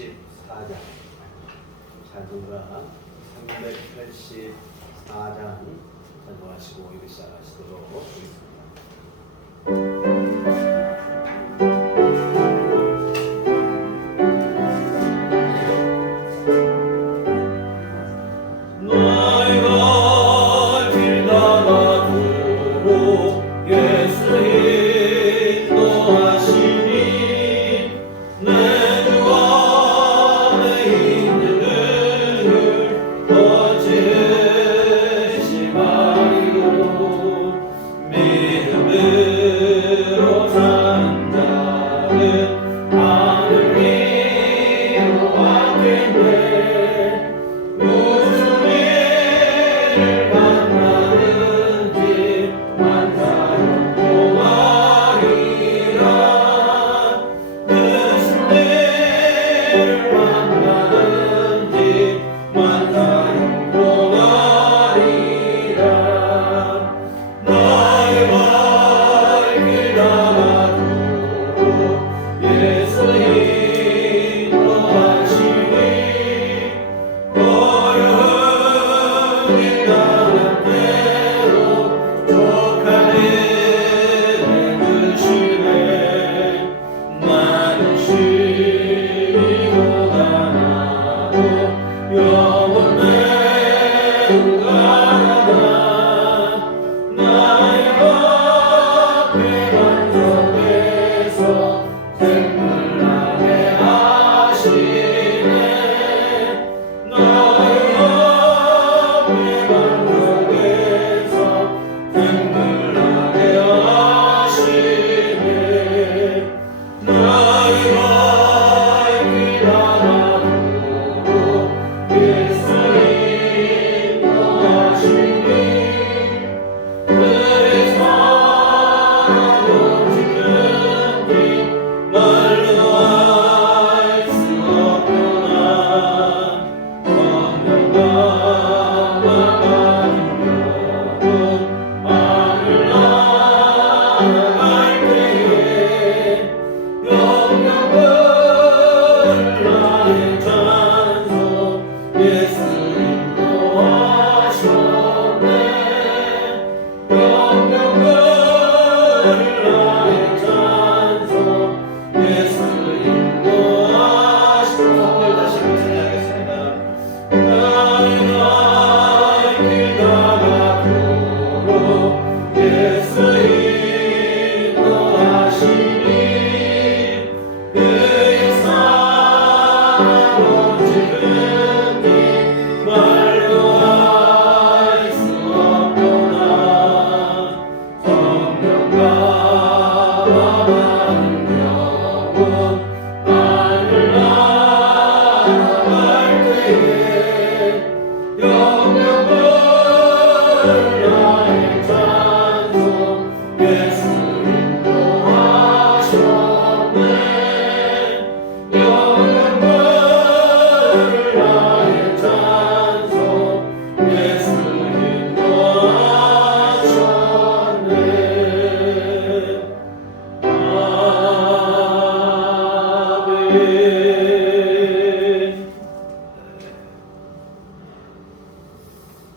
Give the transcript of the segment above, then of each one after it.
384장 찬송가 384장 찬송하시고 이기 시작하시도록 하겠습니다.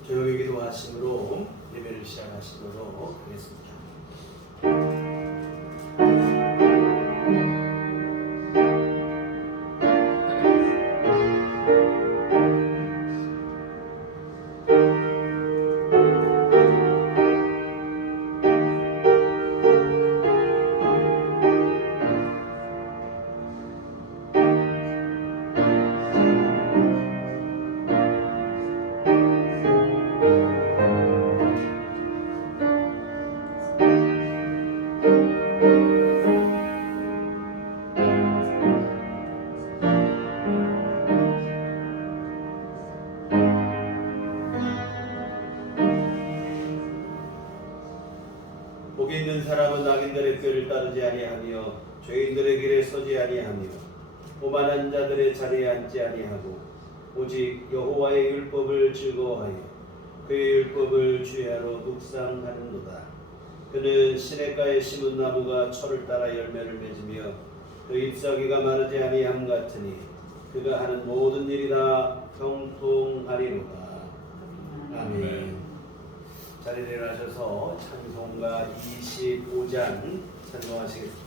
조용히 기도하심으로 예배를 시작하시도록 하겠습니다. 복이 있는 사람은 악인들의 꾀를 따르지 아니하며 죄인들의 길에 서지 아니하며 오만한 자들의 자리에 앉지 아니하고 오직 여호와의 율법을 즐거워하여 그의 율법을 주야로 묵상하는도다. 그는 시냇가에 심은 나무가 철을 따라 열매를 맺으며 그 잎사귀가 마르지 아니함 같으니 그가 하는 모든 일이 다 형통하리로다. 아멘. 자리에 일어나셔서 찬송가 25장 찬송하시겠습니다.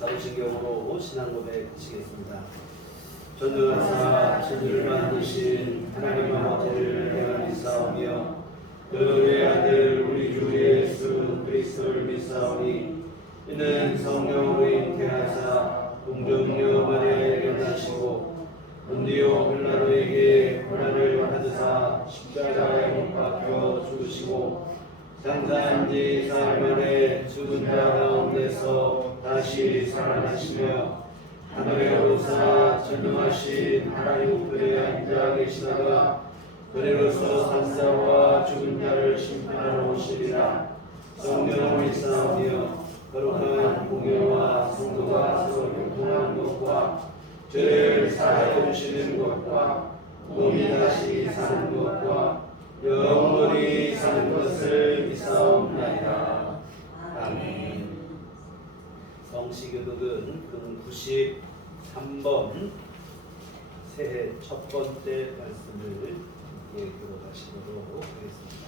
사도신경으로 신앙 고백하시겠습니다. 전능하사 천지를 만드신 하나님 아버지를 내가 믿사오며 그의 아들 우리 주 예수 그리스도를 믿사오니 이는 성령으로 잉태하사 동정녀 마리아에게 나시고 본디오 빌라도에게 고난을 받으사 십자가에 못 박혀 죽으시고 장사한 지 사흘 만에 죽은 자 가운데서 다시 살아나시며 하늘에 오르사 전능하신 하나님 우편에 앉아 계시다가 그리로서 산자와 죽은 자를 심판하러 오시리라. 성령을 믿사오며 거룩한 공예와 성도가 서로 교통하는 것과 죄를 사하여 주시는 것과 몸이 다시 사는 것과 영원히 사는 것을 믿사옵나이다. 아멘. 성시교독은 금 93번 새해 첫 번째 말씀을 들어가시도록 하겠습니다.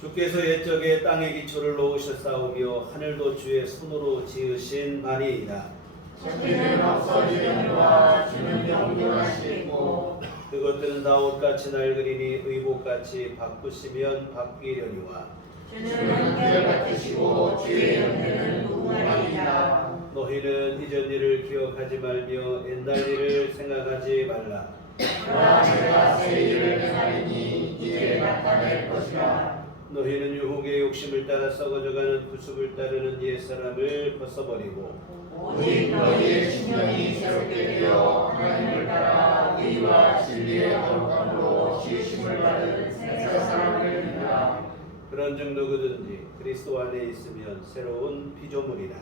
주께서 옛적에 땅에 기초를 놓으셨사오며 하늘도 주의 손으로 지으신 바니이다. 천지는 없어지느니와 주는 영존하시겠고 그것들은 다 옷같이 낡으리니 의복같이 바꾸시면 바뀌려니와 주는 한결같으시고 주의 연대는 무궁하리이다. 너희는 이전 일을 기억하지 말며 옛날 일을 생각하지 말라. 그러나 내가 새 일을 행하리니 이제 나타낼 것이라. 너희는 유혹의 욕심을 따라 썩어져가는 구습을 따르는 옛사람을 벗어버리고 오직 너희의 신령이 새롭게 되어 하나님을 따라 의와 진리의 거룩함으로 지으심을 받은 새 사람을 믿으라. 그런즉 누구든지 그리스도 안에 있으면 새로운 피조물이라.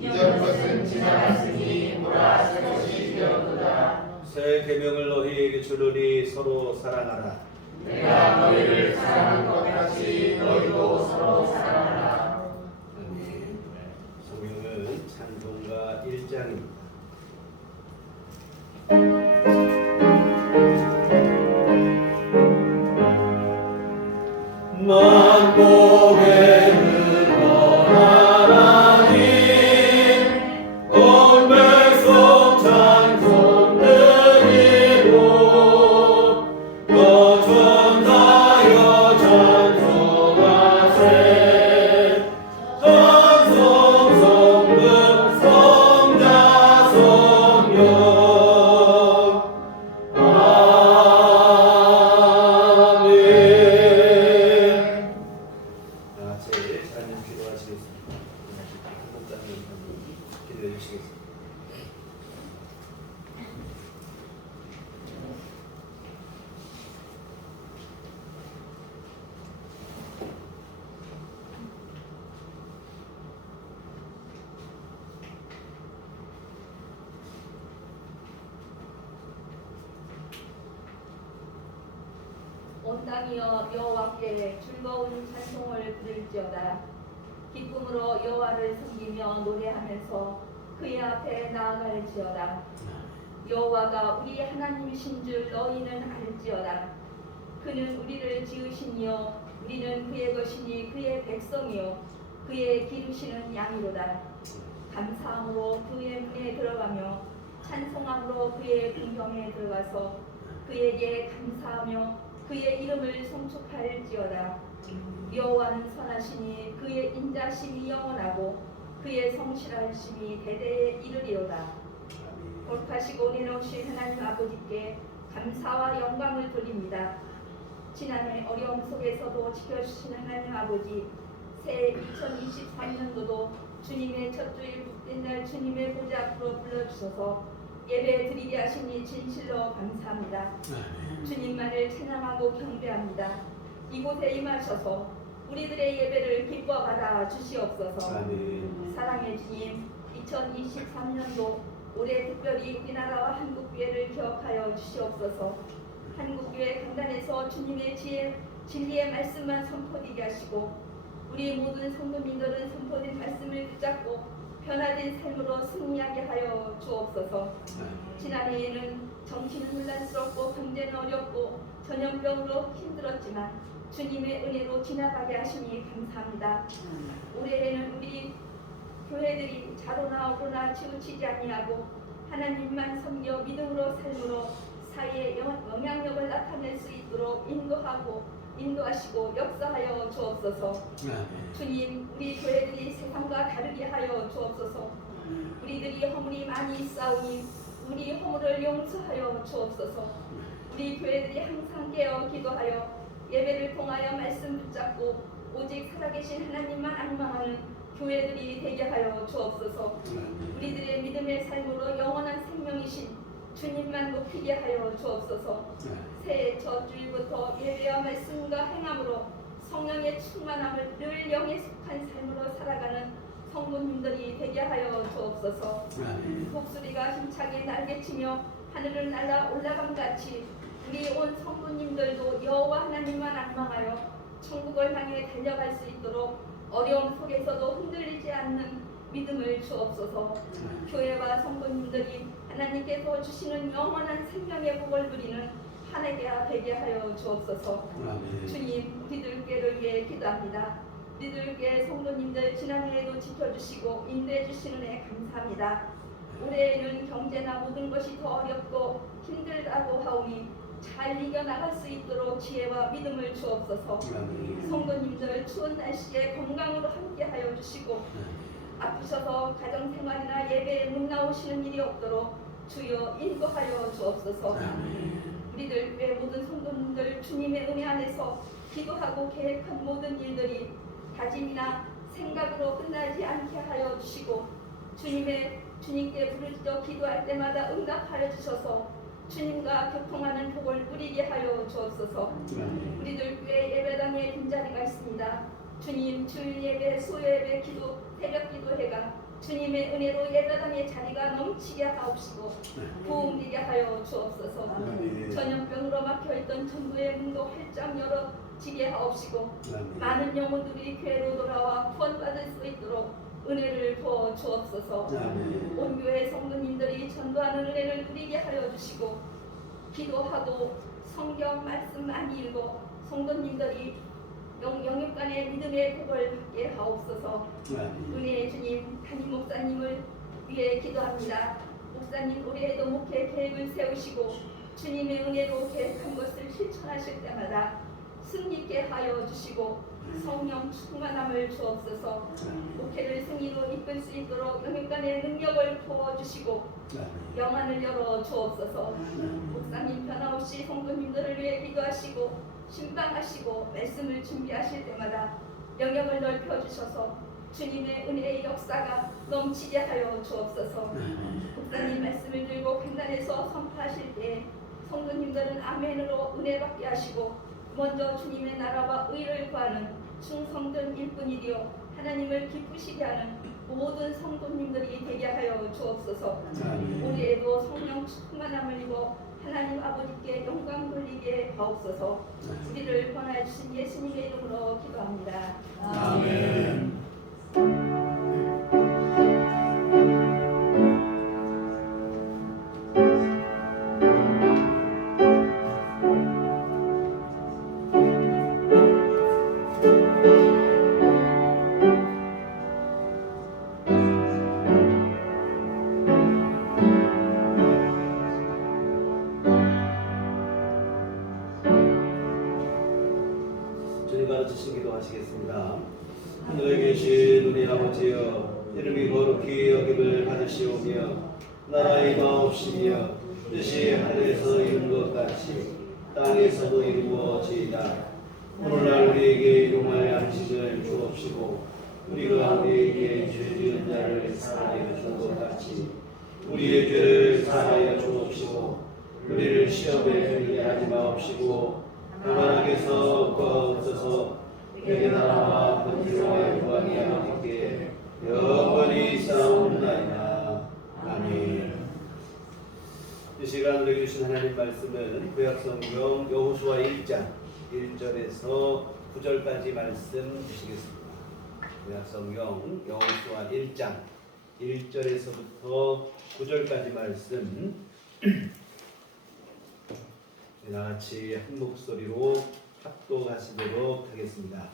이전 것은 지나갔으니 보라 새 것이 되었도다. 새 계명을 너희에게 주노니 서로 사랑하라. 내가 너희를 사랑한 것 같이 너희도 서로 사랑하라. 아멘. 성경은 찬송가 1장입니다. 만복의 근원하나님 온 백성 찬송 드리고 또 천사 제일 잘하는 기도하시겠습니다. 목사님 기도해 주시겠습니다. 온 땅이여 여호와께 즐거운 찬송을 부를지어다. 기쁨으로 여호와를 섬기며 노래하면서 그의 앞에 나아갈지어다. 여호와가 우리 하나님이신 줄 너희는 알지어다. 그는 우리를 지으시니요 우리는 그의 것이니 그의 백성이요 그의 기르시는 양이로다. 감사함으로 그의 문에 들어가며 찬송함으로 그의 궁경에 들어가서 그에게 감사하며 그의 이름을 송축할지어다. 여호와는 선하시니 그의 인자심이 영원하고 그의 성실하심이 대대에 이르리로다. 옳하시고 내놓으신 하나님 아버지께 감사와 영광을 돌립니다. 지난해 어려움 속에서도 지켜주신 하나님 아버지, 새해 2023년도도 주님의 첫 주일 복된 날 주님의 보좌 앞으로 불러주셔서 예배 드리게 하시니 진실로 감사합니다. 주님만을 찬양하고 경배합니다. 이곳에 임하셔서 우리들의 예배를 기뻐 받아 주시옵소서. 아멘. 사랑의 주님, 2023년도 올해 특별히 우리나라와 한국교회를 기억하여 주시옵소서. 한국교회 강단에서 주님의 지혜, 진리의 말씀만 선포되게 하시고 우리 모든 성도님들은 선포된 말씀을 붙잡고 변화된 삶으로 승리하게 하여 주옵소서. 지난해에는 정치는 혼란스럽고 경제는 어렵고 전염병으로 힘들었지만 주님의 은혜로 지나가게 하시니 감사합니다. 올해에는 우리 교회들이 자로나 오로나 치우치지 아니하고 하나님만 섬겨 믿음으로 삶으로 사회에 영향력을 나타낼 수 있도록 인도하시고 역사하여 주옵소서. 주님, 우리 교회들이 세상과 다르게 하여 주옵소서. 우리들이 허물이 많이 있사오니 우리 허물을 용서하여 주옵소서. 우리 교회들이 항상 깨어 기도하여 예배를 통하여 말씀 붙잡고 오직 살아계신 하나님만 앙망하는 교회들이 되게 하여 주옵소서. 우리들의 믿음의 삶으로 영원한 생명이신 주님만 높이게 하여 주옵소서. 새해 첫 주일부터 예배와 말씀과 행함으로 성령의 충만함을 늘 영에 속한 삶으로 살아가는 성도님들이 되게 하여 주옵소서. 목소리가 힘차게 날개치며 하늘을 날아 올라감같이 우리 온 성도님들도 여호와 하나님만 앙망하여 천국을 향해 달려갈 수 있도록 어려움 속에서도 흔들리지 않는 믿음을 주옵소서. 교회와 성도님들이 하나님께서 주시는 영원한 생명의 복을 누리는 한 해가 되게 하여 주옵소서. 주님, 우리들께를 위해 기도합니다. 우리들께 성도님들 지난해에도 지켜주시고 인도해 주시는 애 감사합니다. 올해에는 경제나 모든 것이 더 어렵고 힘들다고 하오니 잘 이겨나갈 수 있도록 지혜와 믿음을 주옵소서. 성도님들 추운 날씨에 건강으로 함께하여 주시고 아프셔서 가정생활이나 예배에 못 나오시는 일이 없도록 주여 인도하여 주옵소서. 우리들 교회 모든 성도님들 주님의 은혜 안에서 기도하고 계획한 모든 일들이 다짐이나 생각으로 끝나지 않게 하여 주시고 주님께 부르짖어 기도할 때마다 응답하여 주셔서 주님과 교통하는 복을 누리게 하여 주옵소서. 우리들 교회 예배당에 빈자리가 있습니다. 주님, 주일 예배, 수요 예배, 기도, 새벽 기도회가 주님의 은혜로 예배당의 자리가 넘치게 하옵시고 부흥되게 하여 주옵소서. 전염병으로 막혀있던 전도의 문도 활짝 열어지게 하옵시고 많은 영혼들이 교회로 돌아와 구원받을 수 있도록 은혜를 부어 주옵소서. 온 교회 성도님들이 전도하는 은혜를 누리게 하여 주시고 기도하고 성경 말씀 많이 읽고 성도님들이 영육간의 믿음의 복을 받게 하옵소서. 은혜의 주님, 담임 목사님을 위해 기도합니다. 목사님 올해에도 목회 계획을 세우시고 주님의 은혜로 계획한 것을 실천하실 때마다 승리케 하여 주시고 성령 충만함을 주옵소서. 목회를 승리로 이끌 수 있도록 영육간의 능력을 부어주시고 영안을 열어 주옵소서. 목사님 변함없이 성도님들을 위해 기도하시고 신방하시고 말씀을 준비하실 때마다 영역을 넓혀 주셔서 주님의 은혜의 역사가 넘치게 하여 주옵소서. 목사님 말씀을 들고 강단에서 선포하실 때 성도님들은 아멘으로 은혜 받게 하시고 먼저 주님의 나라와 의를 구하는 충성된 일꾼이 되어 하나님을 기쁘시게 하는 모든 성도님들이 되게 하여 주옵소서. 우리에도 성령 충만함을 입어 하나님 아버지께 영광 돌리게 하옵소서. 우리를 권하여 주신 예수님의 이름으로 기도합니다. 아멘. 주님 가르치신 기도하시겠습니다. 하늘에 계신 우리 아버지여, 이름이 거룩히 여김을 받으시오며 나라의 마옵시며 뜻이 하늘에서 이룬 것 같이 땅에서도 이루어지이다. 오늘날 우리에게 일용할 양식을 주옵시고 우리가 우리에게 죄 지은 자를 사하여 준 것 같이 우리의 죄를 사하여 주옵시고 우리를 시험에 들게 하지 마옵시고 다만 악에서 구하옵소서. 내게 나라와 권세와 영광이 아버지께 영원히 있사옵나이다. 아멘. 이 시간 우리에게 주신 하나님 말씀은 구약성경 여호수아 1장 1절에서 9절까지 말씀 주시겠습니다. 구약성경 여호수아 1장 1절에서부터 9절까지 말씀 나같이 한 목소리로 합독하시도록 하겠습니다.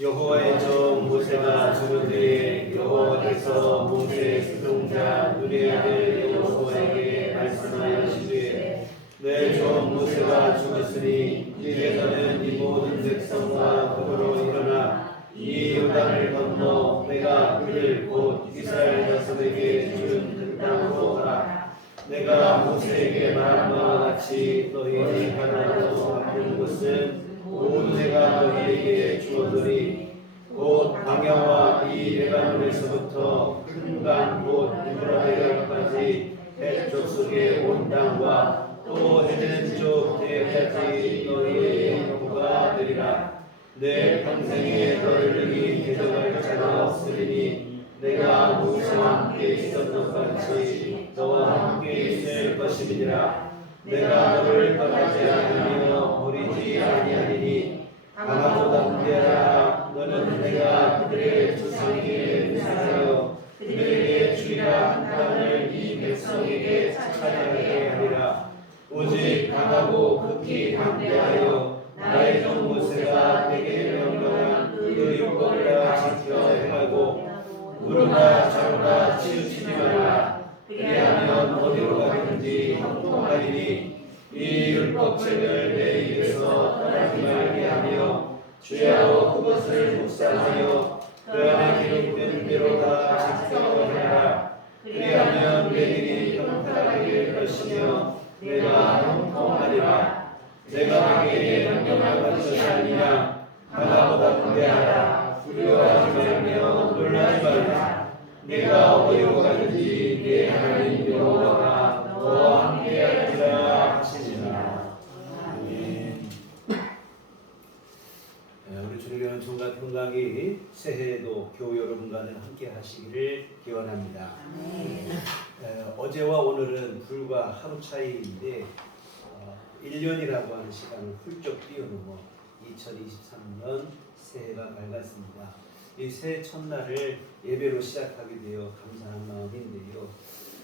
여호와의 종 모세가 죽은 뒤에 여호와께서 모세의 수종자 눈의 아들 여호수아에게 말씀하시되 내 종 모세가 죽었으니 이제 너는 이 모든 백성과 더불어 일어나 이 요단을 건너 내가 그들 곧 이스라엘 자손에게 준 그 땅으로 가라. 내가 모세에게 말한 바와 같이 너희의 가나안으로 가는 곳은 모두 내가 너희에게 주었으니 곧 광야와 이 레바논에서부터 큰 곧 유브라데강까지 해족속의 온 땅과 또 해변 쪽 대까지 너희의 영구가 되리라. 내 평생에 너를 능히 대적할 자가 없으리니 내가 모세와 함께 있었던 같이 너와 함께 있을 것임이니라. 내가 너를 떠나지 아니하며 버리지 아니하리니 강화보다 군대하라. 너는 내가 그들의 조상에게 맹세하여 그들에게 주리라 한 땅을 이 백성에게 차지하게 하리라. 오직 강하고 극히 담대하여 나의 종 모세가 내게 명령한 그 율법을 다 지켜 행하고 무릎나 좌우나 치우치지 말라. 그리하면 어디로 가든지 형통하리니 이 율법책을 내 입에서 떠나지 말게 하며 주야로 그것을 묵상하여 그 안에 기록된 대로 다 지켜 행하라. 그리하면 내 일이 형통하게 될 것이며 내가 형통하리라. 내가 내게 명령한 것이 아니냐. 강하보다 군대하라. 두려워하지 말며 놀라지 말라. 내가 어디로 가든지 내 하나님 여호와가 너와 함께하리라 하시니라. 아멘. 우리 주님의 종각 평강이 새해에도 교회 여러분과는 함께 하시기를 기원합니다. 어제와 오늘은 불과 하루 차이인데 1년이라고 하는 시간을 훌쩍 뛰어넘어 2023년 새해가 밝았습니다. 이 새해 첫날을 예배로 시작하게 되어 감사한 마음인데요.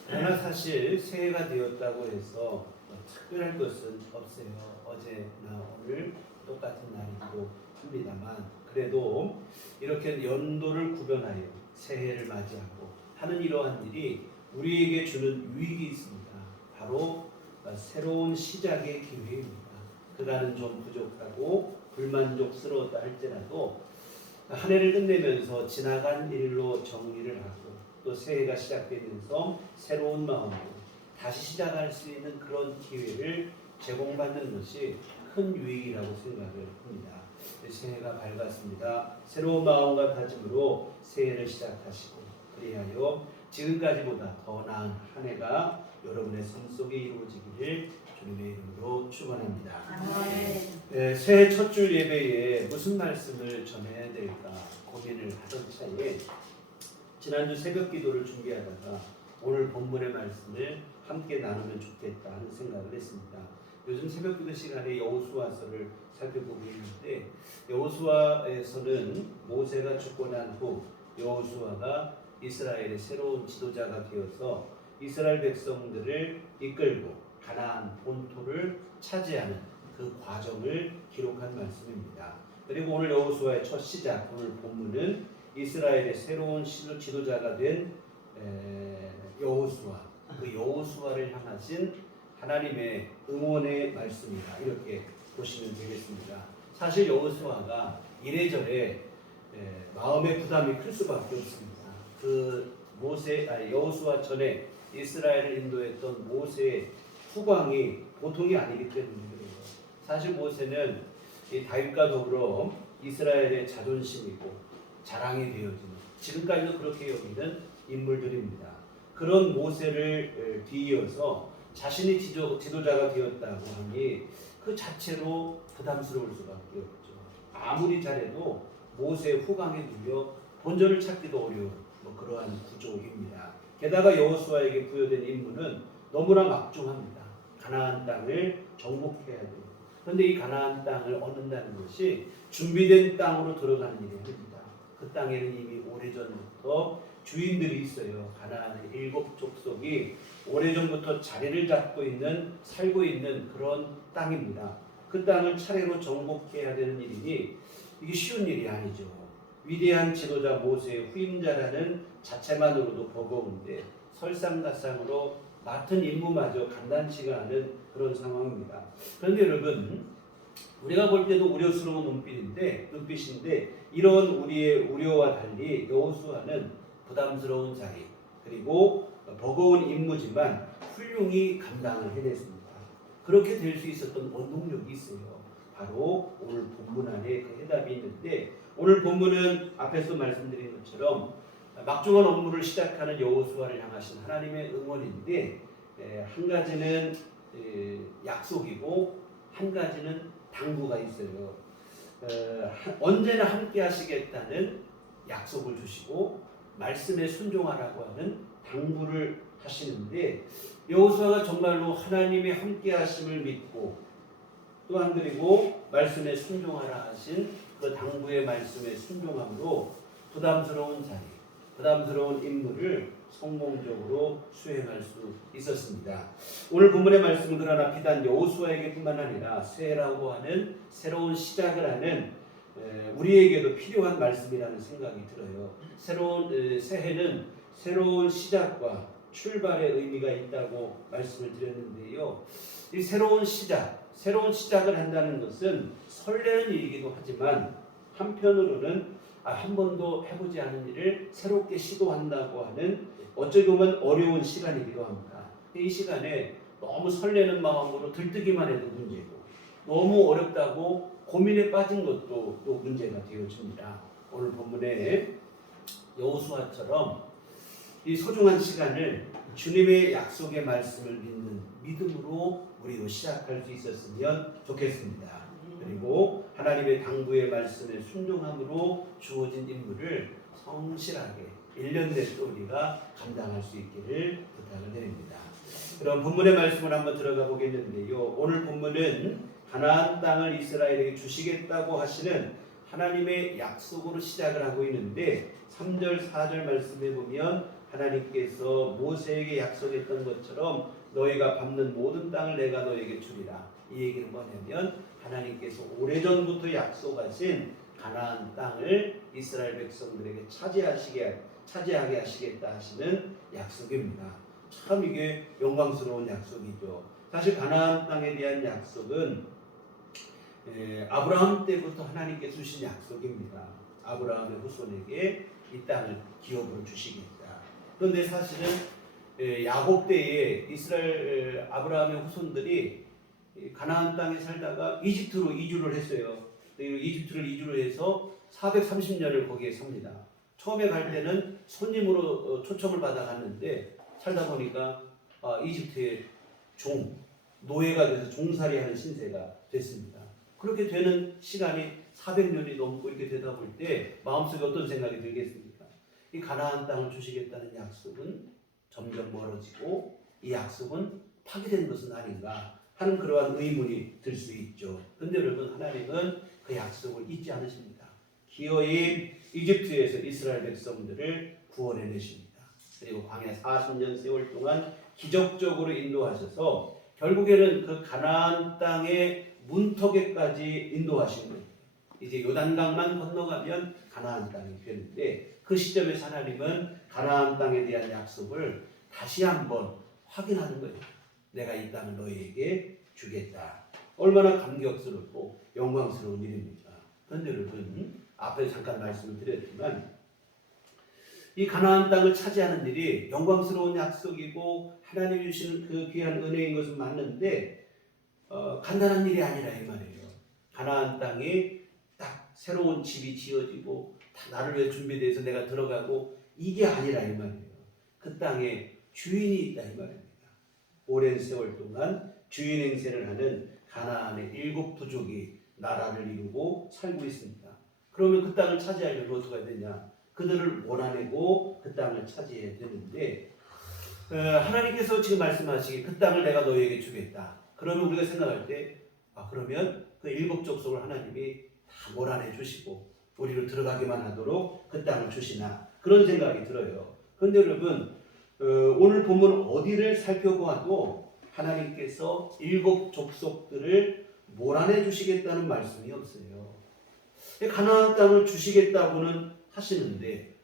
그러나 사실 새해가 되었다고 해서 특별할 것은 없어요. 어제나 오늘 똑같은 날이고 합니다만 그래도 이렇게 연도를 구별하여 새해를 맞이하고 하는 이러한 일이 우리에게 주는 유익이 있습니다. 바로 새로운 시작의 기회입니다. 그간은 좀 부족하고 불만족스러웠다 할지라도 한 해를 끝내면서 지나간 일로 정리를 하고 또 새해가 시작되면서 새로운 마음으로 다시 시작할 수 있는 그런 기회를 제공받는 것이 큰 유익이라고 생각을 합니다. 새해가 밝았습니다. 새로운 마음과 다짐으로 새해를 시작하시고 그리하여 지금까지보다 더 나은 한 해가 여러분의 삶 속에 이루어지기를 주님의 이름으로 축원합니다. 새해 첫 줄 예배에 무슨 말씀을 전해야 될까 고민을 하던 차에 지난주 새벽 기도를 준비하다가 오늘 본문의 말씀을 함께 나누면 좋겠다 하는 생각을 했습니다. 요즘 새벽 기도 시간에 여호수아서를 살펴보고 있는데 여호수아에서는 모세가 죽고 난 후 여호수아가 이스라엘의 새로운 지도자가 되어서 이스라엘 백성들을 이끌고 가나안 본토를 차지하는 그 과정을 기록한 말씀입니다. 그리고 오늘 여호수아의 첫 시작, 오늘 본문은 이스라엘의 새로운 지도자가 된 여호수아, 그 여호수아를 향하신 하나님의 응원의 말씀이다. 이렇게 보시면 되겠습니다. 사실 여호수아가 이래저래 마음의 부담이 클 수밖에 없습니다. 그 여호수아 전에 이스라엘을 인도했던 모세의 후광이 보통이 아니기 때문에 그래요. 사실 모세는 이 다윗과 더불어 이스라엘의 자존심이고 자랑이 되어지는 지금까지도 그렇게 여기는 인물들입니다. 그런 모세를 뒤이어서 자신이 지도자가 되었다고 하니 그 자체로 부담스러울 수밖에 없죠. 아무리 잘해도 모세의 후광에 눌려 본전을 찾기도 어려운 그러한 구조입니다. 게다가 여호수아에게 부여된 임무는 너무나 막중합니다. 가나안 땅을 정복해야 돼요. 그런데 이 가나안 땅을 얻는다는 것이 준비된 땅으로 들어가는 일이 아닙니다. 그 땅에는 이미 오래전부터 주인들이 있어요. 가나안의 7 족속이 오래전부터 자리를 잡고 있는 살고 있는 그런 땅입니다. 그 땅을 차례로 정복해야 되는 일이니 이게 쉬운 일이 아니죠. 위대한 지도자 모세의 후임자라는 자체만으로도 버거운데 설상가상으로 맡은 임무마저 간단치가 않은 그런 상황입니다. 그런데 여러분 우리가 볼 때도 우려스러운 눈빛인데 이런 우리의 우려와 달리 여호수아는 부담스러운 자리 그리고 버거운 임무지만 훌륭히 감당을 해냈습니다. 그렇게 될 수 있었던 원동력이 있어요. 바로 오늘 본문 안에 그 해답이 있는데 오늘 본문은 앞에서 말씀드린 것처럼 막중한 업무를 시작하는 여호수아를 향하신 하나님의 응원인데 한 가지는 약속이고 한 가지는 당부가 있어요. 언제나 함께 하시겠다는 약속을 주시고 말씀에 순종하라고 하는 당부를 하시는데 여호수아가 정말로 하나님의 함께 하심을 믿고 또한 그리고 말씀에 순종하라 하신 그 당부의 말씀에 순종함으로 부담스러운 자리, 부담스러운 임무를 성공적으로 수행할 수 있었습니다. 오늘 본문의 말씀은 그러나 비단 여호수아에게뿐만 아니라 새해라고 하는 새로운 시작을 하는 우리에게도 필요한 말씀이라는 생각이 들어요. 새해는 새로운 시작과 출발의 의미가 있다고 말씀을 드렸는데요. 이 새로운 시작을 한다는 것은 설레는 일이기도 하지만 한편으로는 한 번도 해보지 않은 일을 새롭게 시도한다고 하는 어찌 보면 어려운 시간이기도 합니다. 이 시간에 너무 설레는 마음으로 들뜨기만 해도 문제고 너무 어렵다고 고민에 빠진 것도 또 문제가 되어집니다. 오늘 본문에 여호수아처럼 이 소중한 시간을 주님의 약속의 말씀을 믿는 믿음으로 우리도 시작할 수 있었으면 좋겠습니다. 그리고 하나님의 당부의 말씀에 순종함으로 주어진 임무를 성실하게 1년 내에 우리가 감당할 수 있기를 부탁을 드립니다. 그럼 본문의 말씀을 한번 들어가 보겠는데요. 오늘 본문은 가나안 땅을 이스라엘에게 주시겠다고 하시는 하나님의 약속으로 시작을 하고 있는데 3절 4절 말씀에 보면 하나님께서 모세에게 약속했던 것처럼 너희가 밟는 모든 땅을 내가 너에게 주리라. 이 얘기는 뭐냐면 하나님께서 오래전부터 약속하신 가나안 땅을 이스라엘 백성들에게 차지하게 하시겠다 하시는 약속입니다. 참 이게 영광스러운 약속이죠. 사실 가나안 땅에 대한 약속은 아브라함 때부터 하나님께 주신 약속입니다. 아브라함의 후손에게 이 땅을 기업으로 주시겠다. 그런데 사실은 야곱 때에 이스라엘 아브라함의 후손들이 가나안 땅에 살다가 이집트로 이주를 했어요. 그리고 이집트를 이주로 해서 430년을 거기에 삽니다. 처음에 갈 때는 손님으로 초청을 받아 갔는데 살다 보니까 이집트의 노예가 돼서 종살이하는 신세가 됐습니다. 그렇게 되는 시간이 400년이 넘고 이렇게 되다 볼 때 마음속에 어떤 생각이 들겠습니까? 이 가나안 땅을 주시겠다는 약속은 점점 멀어지고 이 약속은 파기된 것은 아닌가 하는 그러한 의문이 들 수 있죠. 그런데 여러분, 하나님은 그 약속을 잊지 않으십니다. 기어이 이집트에서 이스라엘 백성들을 구원해내십니다. 그리고 광야 40년 세월 동안 기적적으로 인도하셔서 결국에는 그 가나안 땅의 문턱에까지 인도하신 거예요. 이제 요단강만 건너가면 가나안 땅이 되는데 그 시점에서 하나님은 가나안 땅에 대한 약속을 다시 한번 확인하는 거예요. 내가 이 땅을 너희에게 주겠다. 얼마나 감격스럽고 영광스러운 일입니까? 그런데 여러분, 앞에 잠깐 말씀을 드렸지만 이 가나안 땅을 차지하는 일이 영광스러운 약속이고 하나님이 주시는 그 귀한 은혜인 것은 맞는데 간단한 일이 아니라 이 말이에요. 가나안 땅에 딱 새로운 집이 지어지고 다 나를 위해 준비돼서 내가 들어가고 이게 아니라 이 말이에요. 그 땅에 주인이 있다 이 말입니다. 오랜 세월 동안 주인 행세를 하는 가나안의 7 부족이 나라를 이루고 살고 있습니다. 그러면 그 땅을 차지하려면 어떻게 해야 되냐? 그들을 몰아내고 그 땅을 차지해야 되는데 하나님께서 지금 말씀하시기 그 땅을 내가 너희에게 주겠다. 그러면 우리가 생각할 때 그러면 그 7 족속을 하나님이 다 몰아내 주시고 우리를 들어가기만 하도록 그 땅을 주시나 그런 생각이 들어요. 그런데 여러분, 오늘 본문 어디를 살펴보아도 하나님께서 7 족속들을 몰아내 주시겠다는 말씀이 없어요. 가나안 땅을 주시겠다고는 하시는데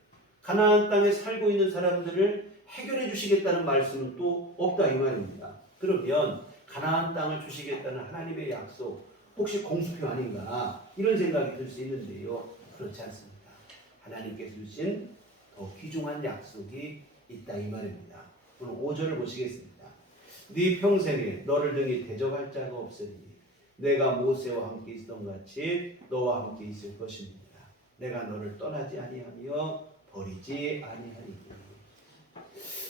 가나안 땅에 살고 있는 사람들을 해결해 주시겠다는 말씀은 또 없다 이 말입니다. 그러면 가나안 땅을 주시겠다는 하나님의 약속 혹시 공수표 아닌가 이런 생각이 들 수 있는데요. 그렇지 않습니다. 하나님께서 주신 더 귀중한 약속이 있다 이 말입니다. 오늘 5절을 보시겠습니다. 네 평생에 너를 등이 대적할 자가 없으니 내가 모세와 함께 있었던 같이 너와 함께 있을 것입니다. 내가 너를 떠나지 아니하며 버리지 아니하리니.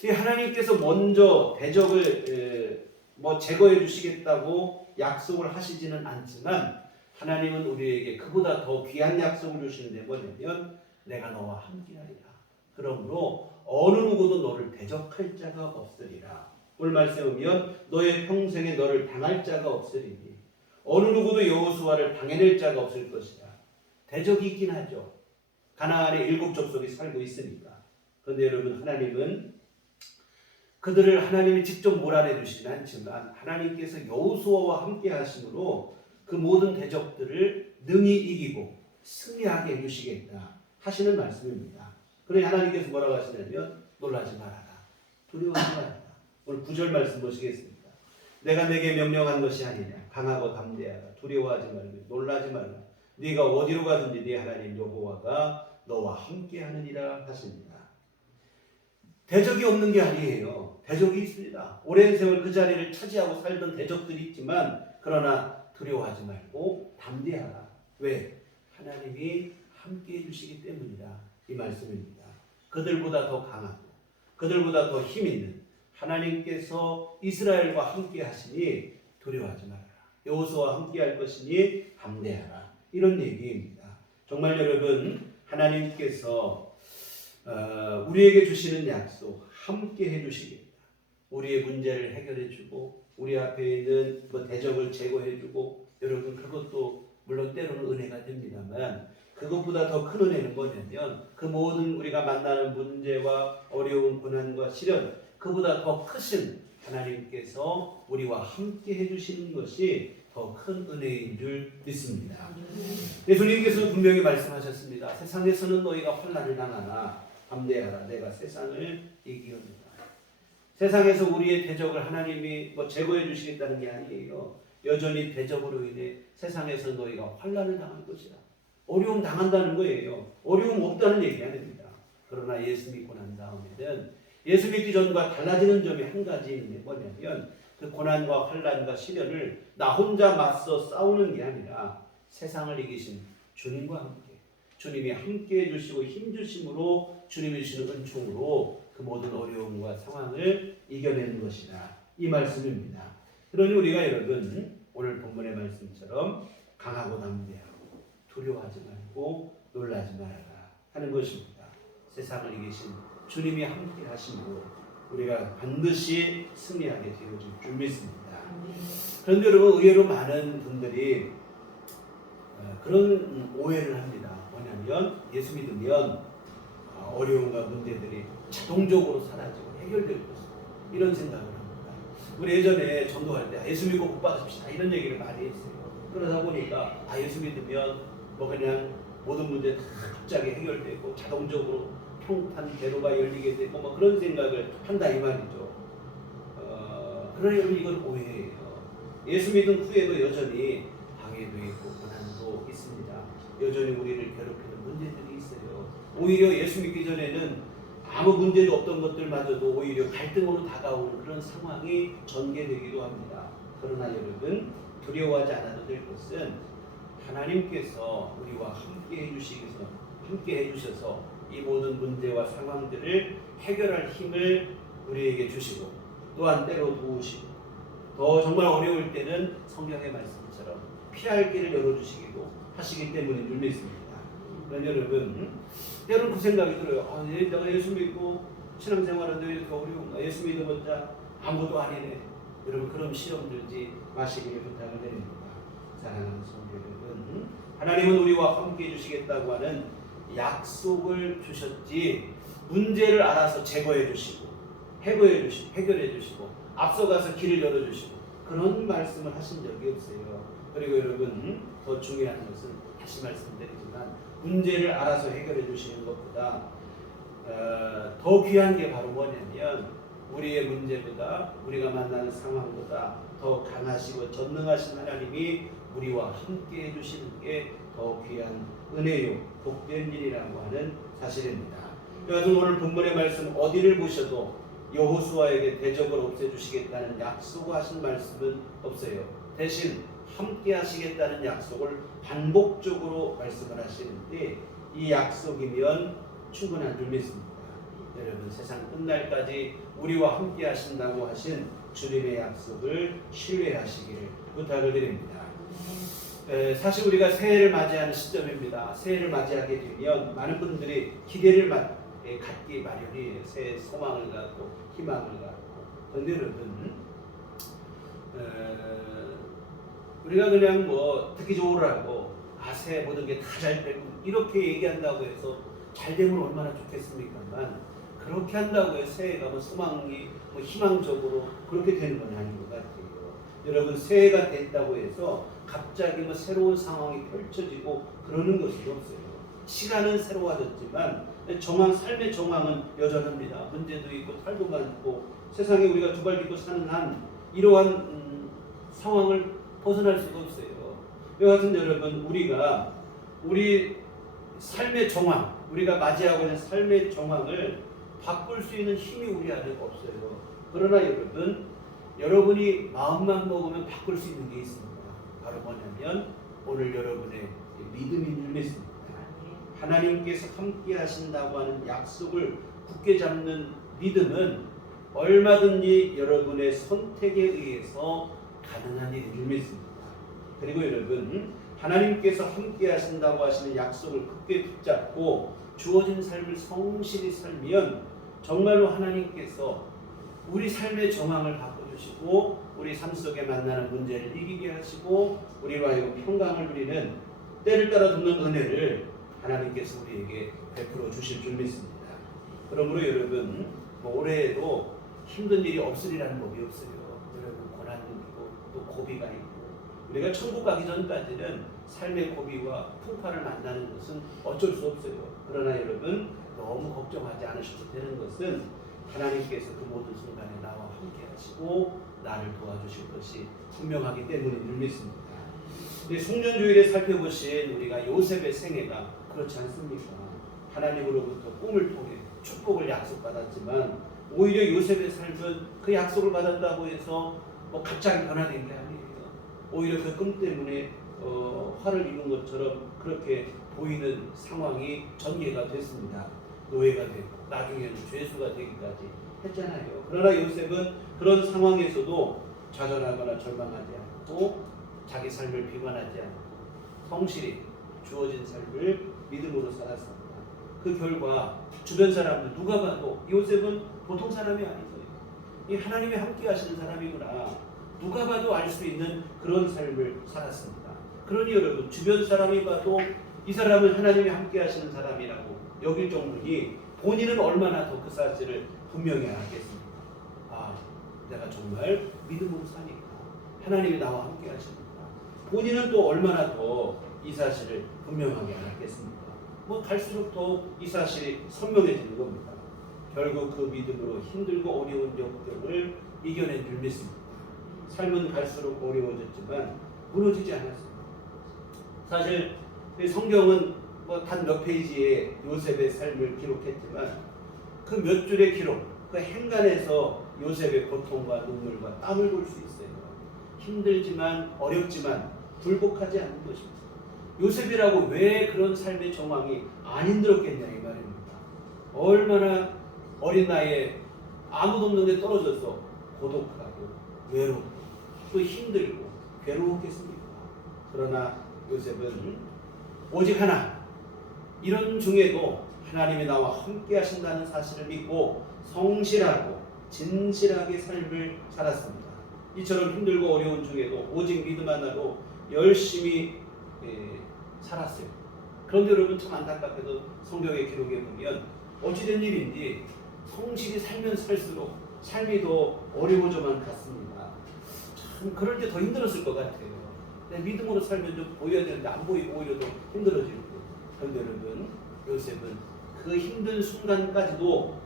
하나님께서 먼저 대적을 제거해 주시겠다고 약속을 하시지는 않지만 하나님은 우리에게 그보다 더 귀한 약속을 주시는데 뭐냐면 내가 너와 함께하리라. 그러므로 어느 누구도 너를 대적할 자가 없으리라. 오늘 말씀에 보면 너의 평생에 너를 당할 자가 없으리니 어느 누구도 여호수아를 당해낼 자가 없을 것이다. 대적이 있긴 하죠. 가나안에 7 족속이 살고 있으니까. 그런데 여러분, 하나님은 그들을 하나님이 직접 몰아내 주시진 않지만 하나님께서 여호수아와 함께 하심으로 그 모든 대적들을 능히 이기고 승리하게 해주시겠다 하시는 말씀입니다. 그러니 하나님께서 뭐라고 하시냐면 놀라지 말아라. 두려워하지 말아라. 오늘 9절 말씀 보시겠습니다. 내가 내게 명령한 것이 아니냐. 강하고 담대하라. 두려워하지 말고 놀라지 말라. 네가 어디로 가든지 네 하나님 여호와가 너와 함께하느니라 하십니다. 대적이 없는 게 아니에요. 대적이 있습니다. 오랜 세월 그 자리를 차지하고 살던 대적들이 있지만 그러나 두려워하지 말고 담대하라. 왜? 하나님이 함께해 주시기 때문이다. 이 말씀입니다. 그들보다 더 강하고 그들보다 더 힘있는 하나님께서 이스라엘과 함께 하시니 두려워하지 말아라. 여호수아와 함께 할 것이니 담대하라. 이런 얘기입니다. 정말 여러분, 하나님께서 우리에게 주시는 약속 함께 해주시겠다. 우리의 문제를 해결해주고 우리 앞에 있는 대적을 제거해주고 여러분 그것도 물론 때로는 은혜가 됩니다만 그것보다 더 큰 은혜는 뭐냐면 그 모든 우리가 만나는 문제와 어려운 고난과 시련 그보다 더 크신 하나님께서 우리와 함께 해주시는 것이 더 큰 은혜인 줄 믿습니다. 예수님께서는 분명히 말씀하셨습니다. 세상에서는 너희가 환난을 당하나 담대하라. 내가 세상을 이기었노라. 세상에서 우리의 대적을 하나님이 제거해 주시겠다는 게 아니에요. 여전히 대적으로 인해 세상에서 너희가 환난을 당할 것이다. 어려움 당한다는 거예요. 어려움 없다는 얘기 아닙니다. 그러나 예수 믿고 난 다음에는 예수 믿기 전과 달라지는 점이 한 가지 있는데 뭐냐면 그 고난과 환난과 시련을 나 혼자 맞서 싸우는 게 아니라 세상을 이기신 주님과 함께 주님이 함께 해주시고 힘주심으로 주님이 주시는 은총으로 그 모든 어려움과 상황을 이겨내는 것이다. 이 말씀입니다. 그러니 우리가 여러분 오늘 본문의 말씀처럼 강하고 담대하고 두려워하지 말고 놀라지 말아라 하는 것입니다. 세상을 이기신 주님이 함께 하심으로 우리가 반드시 승리하게 되어질 줄 믿습니다. 그런데 여러분 의외로 많은 분들이 그런 오해를 합니다. 뭐냐면 예수 믿으면 어려움과 문제들이 자동적으로 사라지고 해결될 것이다. 이런 생각을 합니다. 우리 예전에 전도할 때 예수 믿고 복 받읍시다 이런 얘기를 많이 했어요. 그러다 보니까 예수 믿으면 뭐 그냥 모든 문제 다 갑자기 해결되고 자동적으로 평탄 대로가 열리게 되고 뭐 그런 생각을 한다 이 말이죠. 그러니 이건 오해예요. 예수 믿은 후에도 여전히 방해도 있고 고난도 있습니다. 여전히 우리를 괴롭히는 문제들이 있어요. 오히려 예수 믿기 전에는 아무 문제도 없던 것들마저도 오히려 갈등으로 다가오는 그런 상황이 전개되기도 합니다. 그러나 여러분 두려워하지 않아도 될 것은 하나님께서 우리와 함께 해주셔서 이 모든 문제와 상황들을 해결할 힘을 우리에게 주시고 또한 때로 도우시고 더 정말 어려울 때는 성경의 말씀처럼 피할 길을 열어주시기도 하시기 때문인 줄 믿습니다. 그러나 여러분 때로는 그 생각이 들어요. 내가 예수 믿고 신앙생활하는데 왜 이렇게 어려운가? 예수 믿어봤자 아무것도 아니네. 여러분 그런 시험 들지 마시기를 부탁을 드립니다. 사랑하는 성도 여러분, 하나님은 우리와 함께 해주시겠다고 하는 약속을 주셨지 문제를 알아서 제거해 주시고 해결해 주시고 앞서가서 길을 열어주시고 그런 말씀을 하신 적이 없어요. 그리고 여러분 더 중요한 것은 다시 말씀드리지만 문제를 알아서 해결해 주시는 것보다 더 귀한 게 바로 뭐냐면 우리의 문제보다 우리가 만나는 상황보다 더 강하시고 전능하신 하나님이 우리와 함께 해주시는 게 더 귀한 은혜요 복된 일이라고 하는 사실입니다. 여러분 오늘 본문의 말씀 어디를 보셔도 여호수아에게 대적을 없애주시겠다는 약속하신 말씀은 없어요. 대신 함께 하시겠다는 약속을 반복적으로 말씀을 하시는데 이 약속이면 충분한 줄 믿습니다. 여러분 세상 끝날까지 우리와 함께 하신다고 하신 주님의 약속을 신뢰하시기를 부탁을 드립니다. 사실 우리가 새해를 맞이하는 시점입니다. 새해를 맞이하게 되면 많은 분들이 기대를 갖기 마련이에요. 새해 소망을 갖고 희망을 갖고. 그런데 여러분 우리가 그냥 뭐 듣기 좋으라고 새해 모든 게 다 잘 되고 이렇게 얘기한다고 해서 잘 되면 얼마나 좋겠습니까만 그렇게 한다고 해서 새해가 뭐 소망이 뭐 희망적으로 그렇게 되는 건 아닌 것 같아요. 여러분 새해가 됐다고 해서 갑자기 뭐 새로운 상황이 펼쳐지고 그러는 것이 없어요. 시간은 새로워졌지만 삶의 정황은 여전합니다. 문제도 있고 탈도 많고 세상에 우리가 두 발 딛고 사는 한 이러한 상황을 벗어날 수가 없어요. 여하튼 여러분 우리 삶의 정황 우리가 맞이하고 있는 삶의 정황을 바꿀 수 있는 힘이 우리 안에 없어요. 그러나 여러분이 마음만 먹으면 바꿀 수 있는 게 있습니다. 바로 뭐냐면 오늘 여러분의 믿음인 줄 믿습니다. 하나님께서 함께 하신다고 하는 약속을 굳게 잡는 믿음은 얼마든지 여러분의 선택에 의해서 가능한 일인 줄 믿습니다. 그리고 여러분 하나님께서 함께 하신다고 하시는 약속을 굳게 붙잡고 주어진 삶을 성실히 살면 정말로 하나님께서 우리 삶의 정황을 바꿔주시고 우리 삶 속에 만나는 문제를 이기게 하시고 우리로 하여금 평강을 누리는 때를 따라 돕는 은혜를 하나님께서 우리에게 베풀어 주실 줄 믿습니다. 그러므로 여러분 올해에도 힘든 일이 없으리라는 법이 없어요. 여러분 고난도 있고 또 고비가 있고 우리가 천국 가기 전까지는 삶의 고비와 풍파를 만나는 것은 어쩔 수 없어요. 그러나 여러분 너무 걱정하지 않으셔도 되는 것은 하나님께서 그 모든 순간에 나와 함께 하시고 나를 도와주실 것이 분명하기 때문인 줄 믿습니다. 송년주일에 살펴보신 우리가 요셉의 생애가 그렇지 않습니까? 하나님으로부터 꿈을 통해 축복을 약속받았지만 오히려 요셉의 삶은 그 약속을 받았다고 해서 갑자기 변화된 게 아니에요. 오히려 그 꿈 때문에 화를 입은 것처럼 그렇게 보이는 상황이 전개가 됐습니다. 노예가 되고 나중에는 죄수가 되기까지 했잖아요. 그러나 요셉은 그런 상황에서도 좌절하거나 절망하지 않고 자기 삶을 비관하지 않고 성실히 주어진 삶을 믿음으로 살았습니다. 그 결과 주변 사람들 누가 봐도 요셉은 보통 사람이 아니고요. 이 하나님이 함께 하시는 사람이구나. 누가 봐도 알 수 있는 그런 삶을 살았습니다. 그러니 여러분 주변 사람이 봐도 이 사람은 하나님이 함께 하시는 사람이라고 여길 정도니 본인은 얼마나 더 그 사실을 분명히 알겠습니까? 아, 내가 정말 믿음으로 사니까 하나님이 나와 함께 하십니다. 본인은 또 얼마나 더 이 사실을 분명하게 알겠습니까? 뭐 갈수록 더 이 사실이 선명해지는 겁니다. 결국 그 믿음으로 힘들고 어려운 역경을 이겨낸 줄 믿습니다. 삶은 갈수록 어려워졌지만 무너지지 않았습니다. 사실 성경은 뭐 단 몇 페이지에 요셉의 삶을 기록했지만 그 몇 줄의 기록, 그 행간에서 요셉의 고통과 눈물과 땀을 볼 수 있어요. 힘들지만 어렵지만 굴복하지 않는 것입니다. 요셉이라고 왜 그런 삶의 정황이 안 힘들었겠냐 이 말입니다. 얼마나 어린 나이에 아무도 없는 데 떨어져서 고독하고 외롭고 또 힘들고 괴로웠겠습니까? 그러나 요셉은 오직 하나, 이런 중에도 하나님이 나와 함께 하신다는 사실을 믿고 성실하고 진실하게 삶을 살았습니다. 이처럼 힘들고 어려운 중에도 오직 믿음 하나로 열심히 살았어요. 그런데 여러분 참 안타깝게도 성경의 기록에 보면 어찌된 일인지 성실히 살면 살수록 삶이 더 어려워져만 갔습니다. 참 그럴 때 더 힘들었을 것 같아요. 내 믿음으로 살면 좀 보여야 되는데 안 보이고 오히려 더 힘들어지고. 그런데 여러분 요셉은 그 힘든 순간까지도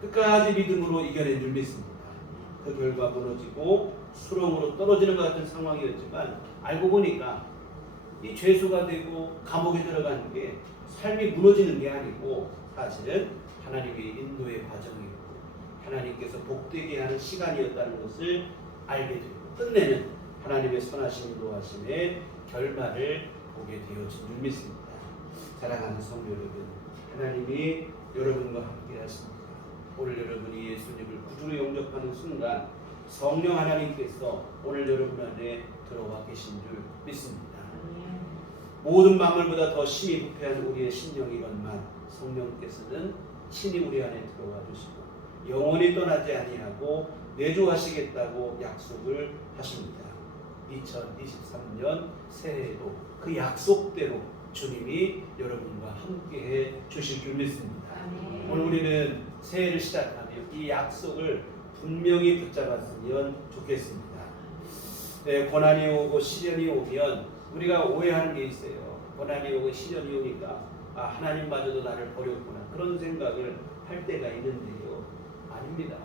끝까지 믿음으로 이겨낸 줄 믿습니다. 그 결과 무너지고 수렁으로 떨어지는 것 같은 상황이었지만 알고 보니까 이 죄수가 되고 감옥에 들어가는 게 삶이 무너지는 게 아니고 사실은 하나님의 인도의 과정이고 하나님께서 복되게 하는 시간이었다는 것을 알게 되고 끝내는 하나님의 선하신 인도하심의 결말을 보게 되어진 줄 믿습니다. 사랑하는 성도 여러분, 하나님이 여러분과 함께 하십니다. 오늘 여러분이 예수님을 구주로 영접하는 순간 성령 하나님께서 오늘 여러분 안에 들어와 계신 줄 믿습니다. 모든 만물보다 더 심히 부패한 우리의 심령이건만 성령께서는 친히 우리 안에 들어와 주시고 영원히 떠나지 아니하고 내주하시겠다고 약속을 하십니다. 2023년 새해에도 그 약속대로 주님이 여러분과 함께해 주실 줄 믿습니다. 오늘 우리는 새해를 시작하며 이 약속을 분명히 붙잡았으면 좋겠습니다. 고난이 오고 시련이 오면 우리가 오해하는 게 있어요. 고난이 오고 시련이 오니까 하나님마저도 나를 버렸구나 그런 생각을 할 때가 있는데요. 아닙니다.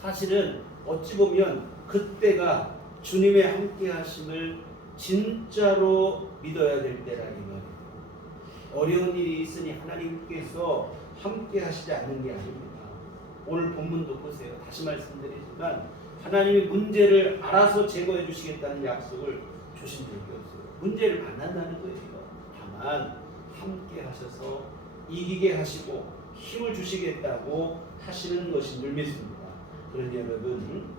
사실은 어찌 보면 그때가 주님의 함께하심을 진짜로 믿어야 될 때라는 말이에요. 어려운 일이 있으니 하나님께서 함께하시지 않는 게 아닙니다. 오늘 본문도 보세요. 다시 말씀드리지만 하나님이 문제를 알아서 제거해 주시겠다는 약속을 주신 적이 없어요. 문제를 만난다는 거예요. 다만 함께 하셔서 이기게 하시고 힘을 주시겠다고 하시는 것인 줄 믿습니다. 그러니 여러분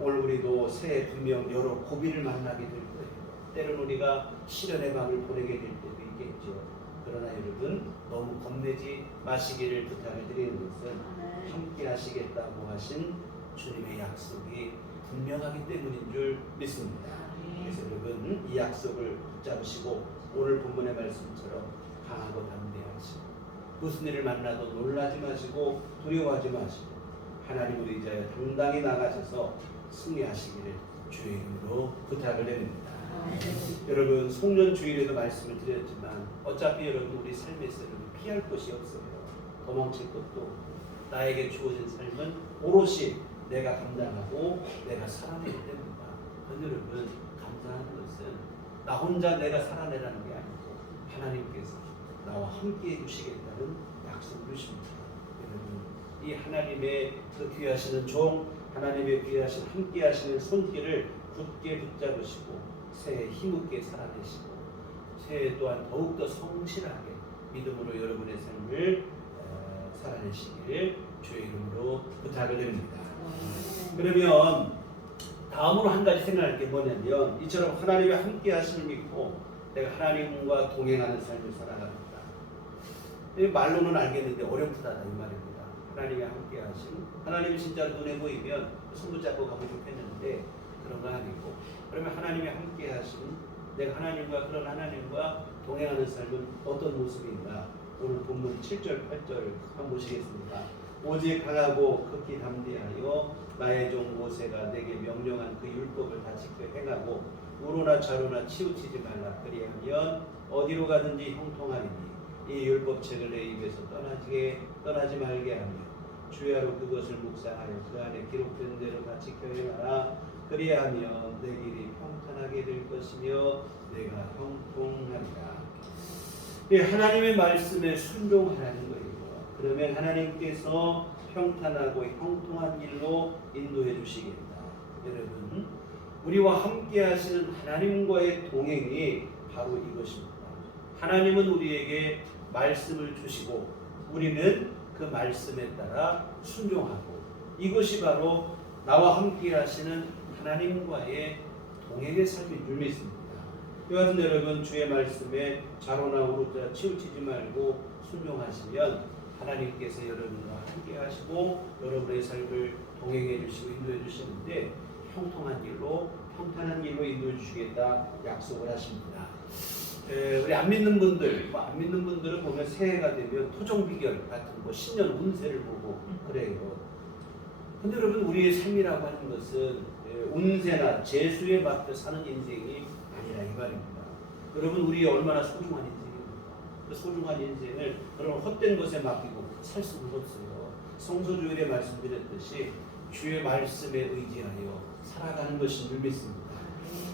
오늘 우리도 새해 분명 여러 고비를 만나게 될 거예요. 때로는 우리가 시련의 밤을 보내게 될 때도 있겠죠. 그러나 여러분 너무 겁내지 마시기를 부탁을 드리는 것은 함께 하시겠다고 하신 주님의 약속이 분명하기 때문인 줄 믿습니다. 그래서 여러분 이 약속을 붙잡으시고 오늘 본문의 말씀처럼 강하고 담대하시고 무슨 일을 만나도 놀라지 마시고 두려워하지 마시고 하나님을 의지하여 당당히 나가셔서 승리하시기를 주의 이름으로 부탁을 드립니다. 여러분 송년 주일에도 말씀을 드렸지만 어차피 여러분 우리 삶에서 피할 것이 없어요. 도망칠 것도 나에게 주어진 삶은 오롯이 내가 감당하고 내가 살아내야 됩니다. 여러분 감사하는 것은 나 혼자 내가 살아내라는 게 아니고 하나님께서 나와 함께 해주시겠다는 약속을 주십니다. 여러분 이 하나님의 그 귀하시는 종 하나님의 귀하신 함께 하시는 손길을 굳게 붙잡으시고 새해 힘있게 살아내시고 새해 또한 더욱더 성실하게 믿음으로 여러분의 삶을 살아내시길 주의 이름으로 부탁을 드립니다. 그러면 다음으로 한 가지 생각할 게 뭐냐면 이처럼 하나님의 함께 하심을 믿고 내가 하나님과 동행하는 삶을 살아갑니다. 말로는 알겠는데 어렵다다 이 말입니다. 하나님의 함께 하심, 하나님이 진짜 눈에 보이면 손 붙잡고 가면 좋겠는데 그런 건 아니고, 그러면 하나님의 함께 하심, 내가 하나님과 그런 하나님과 동행하는 삶은 어떤 모습인가? 오늘 본문 7절 8절 한번 보시겠습니다. 오직 강하고 극히 담대하여 나의 종 모세가 내게 명령한 그 율법을 다 지켜 행하고 우로나 좌로나 치우치지 말라. 그리하면 어디로 가든지 형통하리니 이 율법책을 내 입에서 떠나지 말게 하며 주야로 그것을 묵상하여 그 안에 기록된 대로 다 지켜 행하라. 그리하면 내 길이 평탄하게 될 것이며 내가 형통하리라. 하나님의 말씀에 순종하라는 거예요. 그러면 하나님께서 평탄하고 형통한 길로 인도해 주시겠다. 여러분, 우리와 함께 하시는 하나님과의 동행이 바로 이것입니다. 하나님은 우리에게 말씀을 주시고 우리는 그 말씀에 따라 순종하고, 이것이 바로 나와 함께 하시는 하나님과의 동행의 삶인 줄 믿습니다. 이와 같은 여러분, 주의 말씀에 좌로나 우로나 치우치지 말고 순종하시면 하나님께서 여러분과 함께 하시고 여러분의 삶을 동행해 주시고 인도해 주시는데 형통한 길로, 평탄한 길로 인도해 주시겠다 약속을 하십니다. 우리 안 믿는 분들은 보면 새해가 되면 토종 비결 같은 신년 운세를 보고 그래요. 근데 여러분, 우리의 삶이라고 하는 것은 운세나 재수에 맞춰 사는 인생이 아니라 이 말입니다. 여러분, 우리 얼마나 소중한 인생입니까? 그 소중한 인생을 그런 헛된 것에 맡기고 살 수는 없어요. 성서주일에 말씀드렸듯이 주의 말씀에 의지하여 살아가는 것인 줄 믿습니다.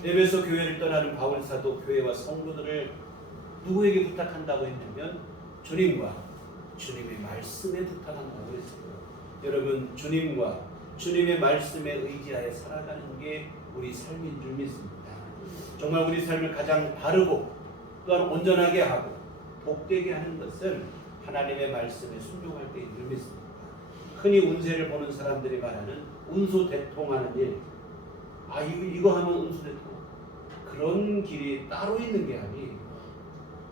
에베소 교회를 떠나는 바울 사도 교회와 성도들을 누구에게 부탁한다고 했냐면 주님과 주님의 말씀에 부탁한다고 했어요. 여러분, 주님과 주님의 말씀에 의지하여 살아가는 게 우리 삶인 줄 믿습니다. 정말 우리 삶을 가장 바르고 또한 온전하게 하고 복되게 하는 것은 하나님의 말씀에 순종할 때인 줄 믿습니다. 흔히 운세를 보는 사람들이 말하는 운수대통하는 일, 이거 하면 운수대통, 그런 길이 따로 있는 게 아니에요.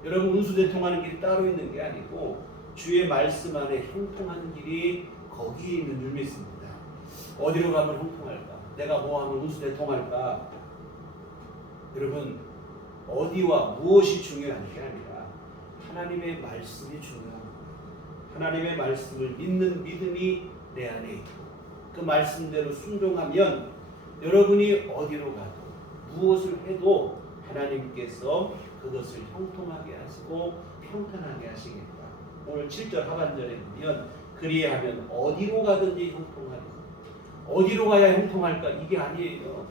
여러분, 운수대통하는 길이 따로 있는 게 아니고 주의 말씀 안에 형통한 길이 거기에 있는 줄 믿습니다. 어디로 가면 형통할까? 내가 뭐 하면 운수대통할까? 여러분, 어디와 무엇이 중요한 게 아니라 하나님의 말씀이 중요합니다. 하나님의 말씀을 믿는 믿음이 내 안에 있고 그 말씀대로 순종하면 여러분이 어디로 가도 무엇을 해도 하나님께서 그것을 형통하게 하시고 평탄하게 하시겠다. 오늘 7절 하반절에 보면 그리하면 어디로 가든지 형통하리라. 어디로 가야 형통할까? 이게 아니에요.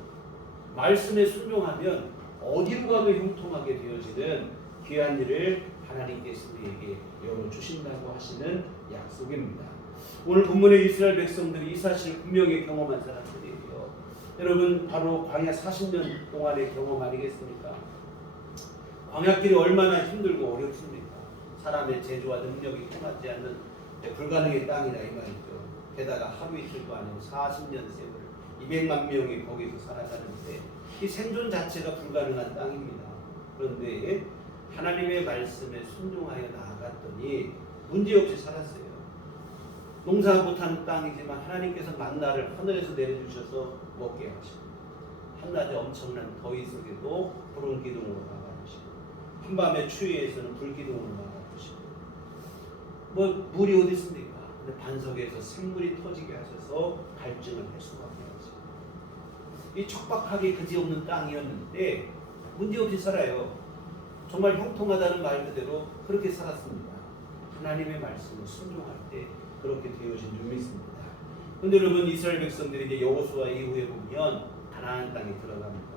말씀에 순종하면 어디로 가도 형통하게 되어지는 귀한 일을 하나님께서 우리에게 열어주신다고 하시는 약속입니다. 오늘 본문의 이스라엘 백성들이 이 사실을 분명히 경험한 사람들이에요. 여러분, 바로 광야 40년 동안의 경험 아니겠습니까? 광야길이 얼마나 힘들고 어렵습니까? 사람의 재주와 능력이 통하지 않는 불가능의 땅이라 이 말이죠. 게다가 하루 이틀도 아니고 40년 세월 200만 명이 거기서 살아가는데 이 생존 자체가 불가능한 땅입니다. 그런데 하나님의 말씀에 순종하여 나아갔더니 문제없이 살았어요. 농사 못하는 땅이지만 하나님께서 만나를 하늘에서 내려주셔서 먹게 하시고 한낮에 엄청난 더위 속에도 푸른 기둥으로 막아주시고 한밤의 추위에서는 불기둥으로 막아주시고 물이 어디 있습니까? 근데 반석에서 샘물이 터지게 하셔서 갈증을 해소하게 하시고 이 척박하게 그지없는 땅이었는데 문제없이 살아요. 정말 형통하다는 말 그대로 그렇게 살았습니다. 하나님의 말씀을 순종할 때 그렇게 되어진 줄 믿습니다. 그런데 여러분, 이스라엘 백성들이 이제 여호수아 이후에 보면 가나안 땅에 들어갑니다.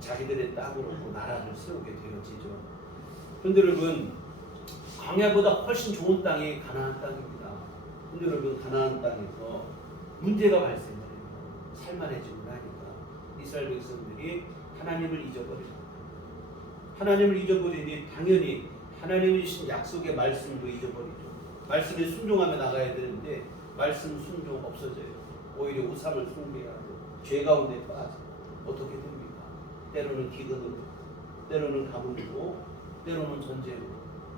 자기들의 땅으로 나라를 세우게 되어지죠. 그런데 여러분, 광야보다 훨씬 좋은 땅이 가나안 땅입니다. 그런데 여러분, 가나안 땅에서 문제가 발생해요. 살만해지고 나니까 이스라엘 백성들이 하나님을 잊어버립니다. 하나님을 잊어버리니 당연히 하나님이 주신 약속의 말씀도 잊어버리죠. 말씀에 순종하며 나가야 되는데 말씀 순종 없어져요. 오히려 우상을 숭배하고 죄 가운데 빠져. 어떻게 됩니까? 때로는 기근으로, 때로는 가뭄으로, 때로는 전쟁으로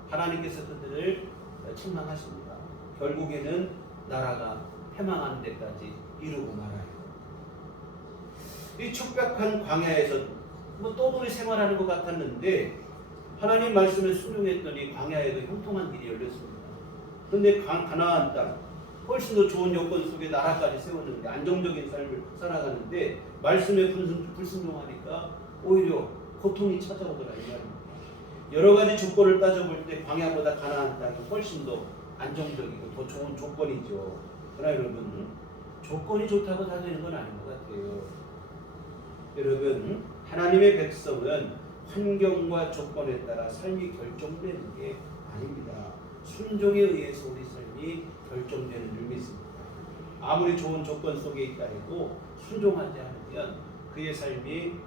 하나님께서 그들을 책망하십니다. 결국에는 나라가 패망하는 데까지 이루고 말아요. 이 척박한 광야에서 떠돌이 생활하는 것 같았는데 하나님 말씀을 순종했더니 광야에도 형통한 길이 열렸습니다. 그런데 가나안 땅 훨씬 더 좋은 여건 속에 나라까지 세웠는데 안정적인 삶을 살아가는데 말씀에 불순종하니까 오히려 고통이 찾아오더라 이 말입니다. 여러 가지 조건을 따져볼 때 광야보다 가나안 땅이 훨씬 더 안정적이고 더 좋은 조건이죠. 그러나 여러분 조건이 좋다고 다 되는 건 아닌 것 같아요. 여러분 하나님의 백성은 환경과 조건에 따라 삶이 결정되는 게 아닙니다. 순종에 의해서 우리 삶이 결정되는 줄 믿습니다. 아무리 좋은 조건 속에 있다 해도 순종하지 않으면 그의 삶이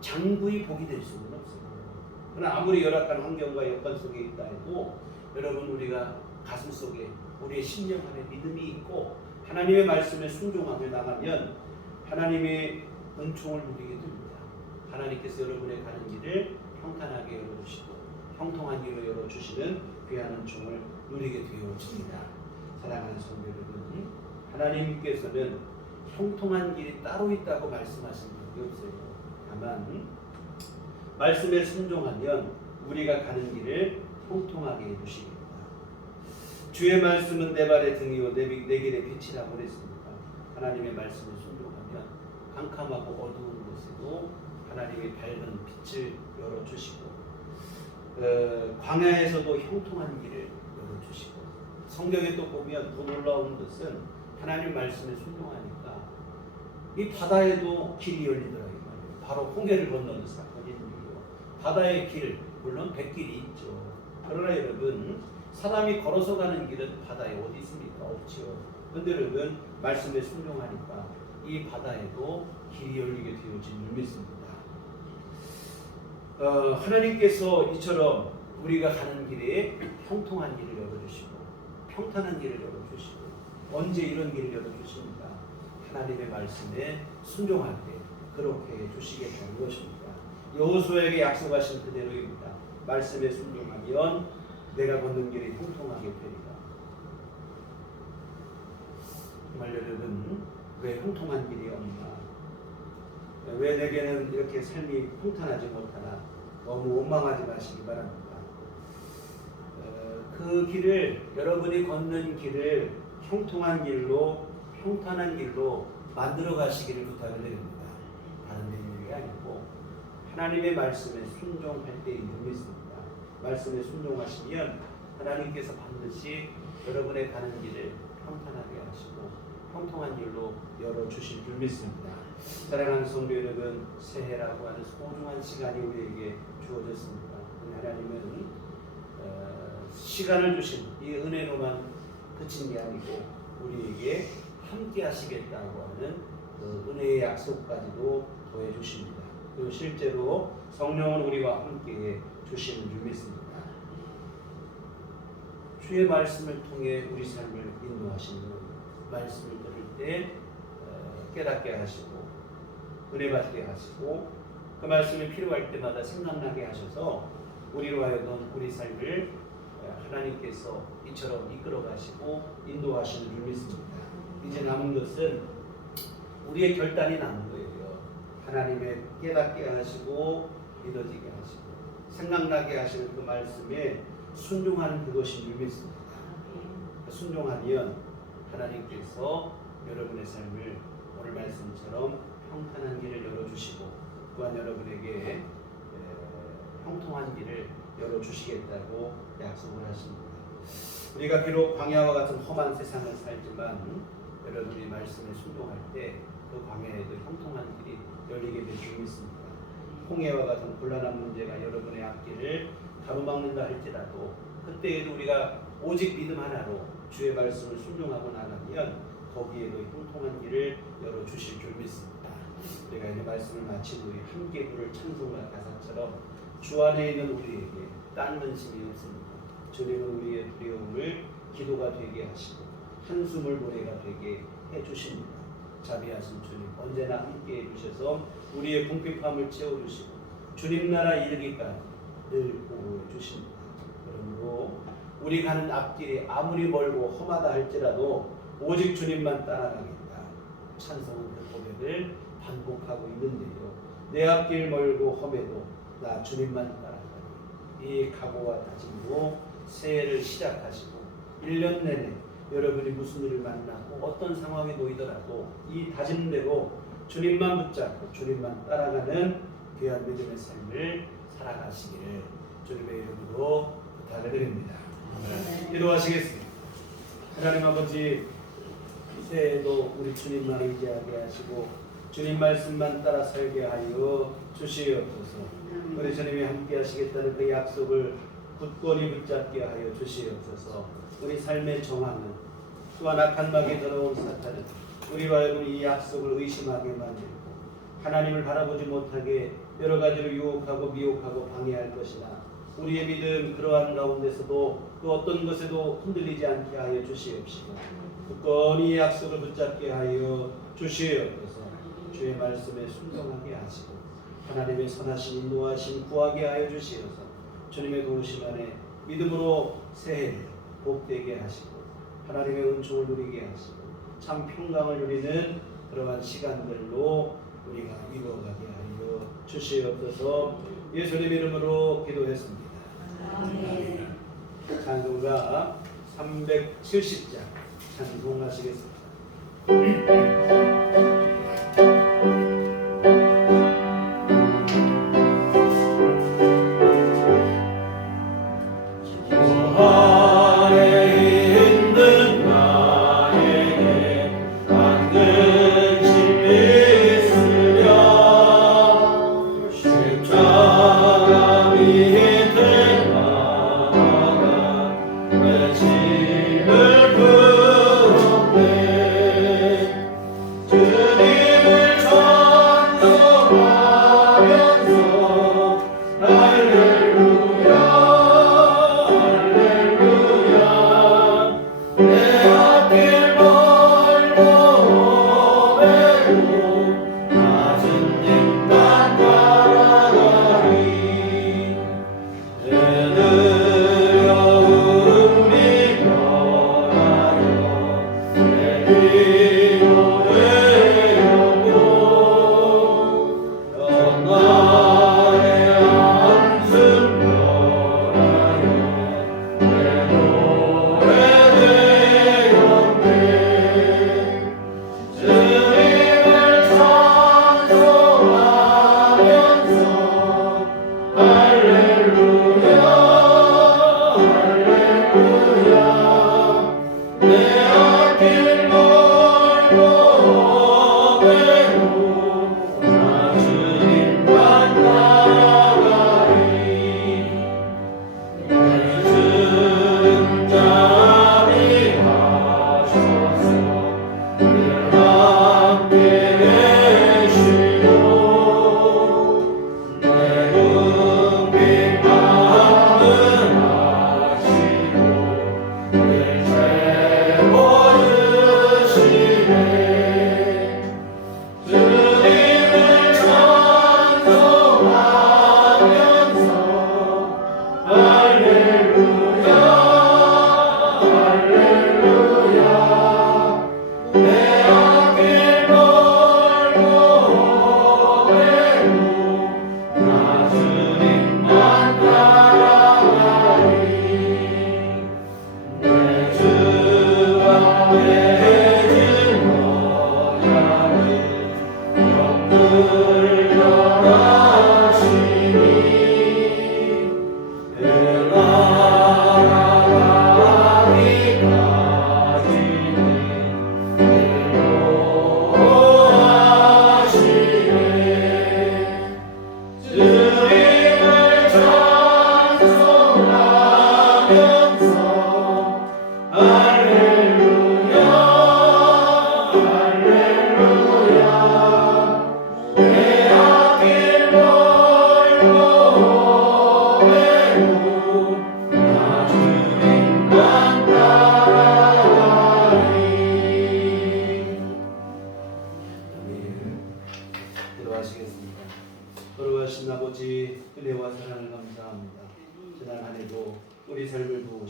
장구히 복이 될 수는 없어요. 그러나 아무리 열악한 환경과 여건 속에 있다 해도 여러분 우리가 가슴 속에 우리의 심령 안에 믿음이 있고 하나님의 말씀에 순종하며 나가면 하나님의 은총을 누리게 됩니다. 하나님께서 여러분의 가는 길을 평탄하게 열어주시고 형통한 길로 열어주시는 귀한 은총을 누리게 되어집니다. 사랑하는 성도 여러분, 하나님께서는 형통한 길이 따로 있다고 말씀하신 적이 없어요. 다만 말씀에 순종하면 우리가 가는 길을 형통하게 해주십니다. 주의 말씀은 내 발의 등이요 내 길의 빛이라고 그랬습니다. 하나님의 말씀에 순종하면 캄캄하고 어두운 곳에도 하나님의 밝은 빛을 열어주시고 광야에서도 형통한 길을 열어주시고 성경에 또 보면 더 놀라운 것은 하나님 말씀에 순종하니까 이 바다에도 길이 열리더라 이 말이에요. 바로 홍해를 건너는 사건이에요. 바다의 길 물론 백길이 있죠. 그러나 여러분 사람이 걸어서 가는 길은 바다에 어디 있습니까? 없죠. 그런데 여러분 말씀에 순종하니까 이 바다에도 길이 열리게 되어진 줄 믿습니다. 하나님께서 이처럼 우리가 가는 길에 형통한 길을 열어주시고 평탄한 길을 열어주시고 언제 이런 길을 열어주십니까? 하나님의 말씀에 순종할 때 그렇게 해주시겠다는 것입니다. 여호수아에게 약속하신 그대로입니다. 말씀에 순종하면 내가 걷는 길이 형통하게 되리라. 정말 여러분 왜 형통한 길이 없나? 왜 내게는 이렇게 삶이 평탄하지 못하나? 너무 원망하지 마시기 바랍니다. 그 길을 여러분이 걷는 길을 형통한 길로 평탄한 길로 만들어 가시기를 부탁을 드립니다. 다른 의미가 아니고 하나님의 말씀에 순종할 때인 줄 믿습니다. 말씀에 순종하시면 하나님께서 반드시 여러분의 가는 길을 평탄하게 하시고 형통한 길로 열어주실 줄 믿습니다. 사랑하는 성도 여러분, 새해라고 하는 소중한 시간이 우리에게 주어졌습니다. 하나님은 시간을 주신 이 은혜로만 그친 게 아니고 우리에게 함께 하시겠다고 하는 그 은혜의 약속까지도 더해 주십니다. 그리고 실제로 성령은 우리와 함께 주시는 줄 믿습니다. 주의 말씀을 통해 우리 삶을 인도하시는 말씀을 들을 때 깨닫게 하시고 은혜 받게 하시고 그 말씀이 필요할 때마다 생각나게 하셔서 우리로 하여금 우리 삶을 하나님께서 이처럼 이끌어 가시고 인도하시는 줄 믿습니다. 이제 남은 것은 우리의 결단이 남은 거예요. 하나님의 깨닫게 하시고 믿어지게 하시고 생각나게 하시는 그 말씀에 순종하는 그것인 줄 믿습니다. 순종하면 하나님께서 여러분의 삶을 오늘 말씀처럼 평탄한 길을 열어주시고 또한 여러분에게 형통한 길을 열어주시겠다고 약속을 하십니다. 우리가 비록 광야와 같은 험한 세상을 살지만 여러분이 말씀에 순종할 때 그 광야에도 형통한 길이 열리게 될 줄 믿습니다. 홍해와 같은 곤란한 문제가 여러분의 앞길을 가로막는다 할지라도 그때에도 우리가 오직 믿음 하나로 주의 말씀을 순종하고 나가면 거기에도 형통한 길을 열어주실 줄 믿습니다. 우리가 이제 말씀을 마친 후에 함께 부를 찬송가 가사처럼 주 안에 있는 우리에게 딴 심이 없습니다. 주님은 우리의 두려움을 기도가 되게 하시고 한숨을 노래가 되게 해주십니다. 자비하신 주님 언제나 함께 해주셔서 우리의 궁핍함을 채워주시고 주님 나라 이르기까지 늘 보호해 주십니다. 그러므로 우리 가는 앞길이 아무리 멀고 험하다 할지라도 오직 주님만 따라가겠다. 찬송은 그 고백을 반복하고 있는데요. 내 앞길 멀고 험해도 나 주님만 따라가니 이 각오와 다짐으로 새해를 시작하시고 1년 내내 여러분이 무슨 일을 만나고 어떤 상황에 놓이더라도 이 다짐대로 주님만 붙잡고 주님만 따라가는 귀한 믿음의 삶을 살아가시기를 주님의 이름으로 부탁을 드립니다. 기도하시겠습니다. 하나님 아버지, 새해에도 우리 주님만 의지하게 하시고 주님 말씀만 따라 살게 하여 주시옵소서. 우리 주님이 함께 하시겠다는 그 약속을 굳건히 붙잡게 하여 주시옵소서. 우리 삶의 정황은 또한 악한 마귀에 들어온 사탄은 우리로 하여금 이 약속을 의심하게 만들고 하나님을 바라보지 못하게 여러 가지로 유혹하고 미혹하고 방해할 것이나 우리의 믿음 그러한 가운데서도 또 어떤 것에도 흔들리지 않게 하여 주시옵시고 굳건히 약속을 붙잡게 하여 주시옵소서. 주의 말씀에 순종하게 하시고 하나님의 선하신 인도하심 구하게 하여 주시옵소서. 주님의 도우심 안에 믿음으로 새해를 복되게 하시고 하나님의 은총을 누리게 하시고 참 평강을 누리는 그러한 시간들로 우리가 이루어가게 하여 주시옵소서. 예수님 이름으로 기도했습니다. 아멘. 찬송가 370장 찬송하시겠습니다.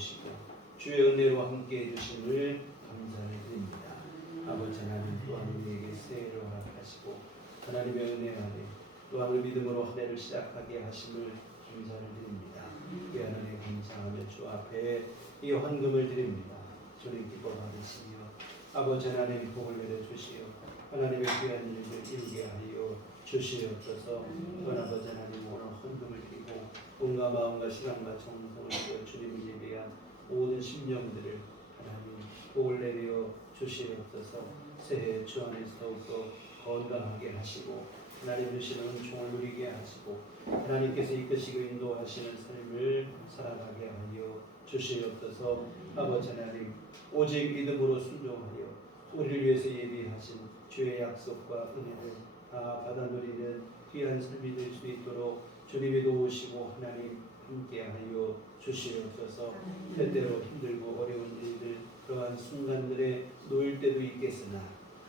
도우시고 주의 은혜로 함께 해주심을 감사를 드립니다. 아버지 하나님 또한 우리에게 새해를 허락하시고 하나님의 은혜 아래 또한 믿음으로 한 해를 시작하게 하심을 감사를 드립니다. 귀한 은혜 감사하며 주 앞에 이 헌금을 드립니다. 주님 기뻐 받으시며 아버지 하나님 복을 내려 주시어 하나님의 귀한 일을 이루게 하여 주시옵소서. 또한 아버지 하나님 오늘 헌금을 드리고 몸과 마음과 시간과 정성을 쓰어 주님을 예배한 모든 심령들을 하나님 복을 내려 주시옵소서. 새해 주 안에서 더욱더 건강하게 하시고 하나님 주시는 은총을 누리게 하시고 하나님께서 이끄시고 인도하시는 삶을 살아가게 하여 주시옵소서. 아버지 하나님 오직 믿음으로 순종하여 우리를 위해서 예비하신 주의 약속과 은혜를 다 받아 누리는 귀한 삶이 될 수 있도록 주님이 도우시고 하나님 함께하여 주시옵소서. 때때로 힘들고 어려운 일들 그러한 순간들에 놓일 때도 있겠으나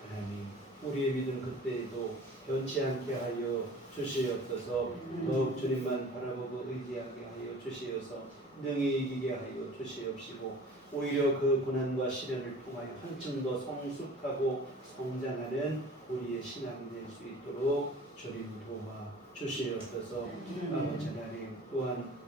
하나님 우리의 믿음 그때에도 변치 않게 하여 주시옵소서. 더욱 주님만 바라보고 의지하게 하여 주시어서 능히 이기게 하여 주시옵시고 오히려 그 고난과 시련을 통하여 한층 더 성숙하고 성장하는 우리의 신앙이 될 수 있도록 주님 도와 주시옵소서. 아버지 하나님 또한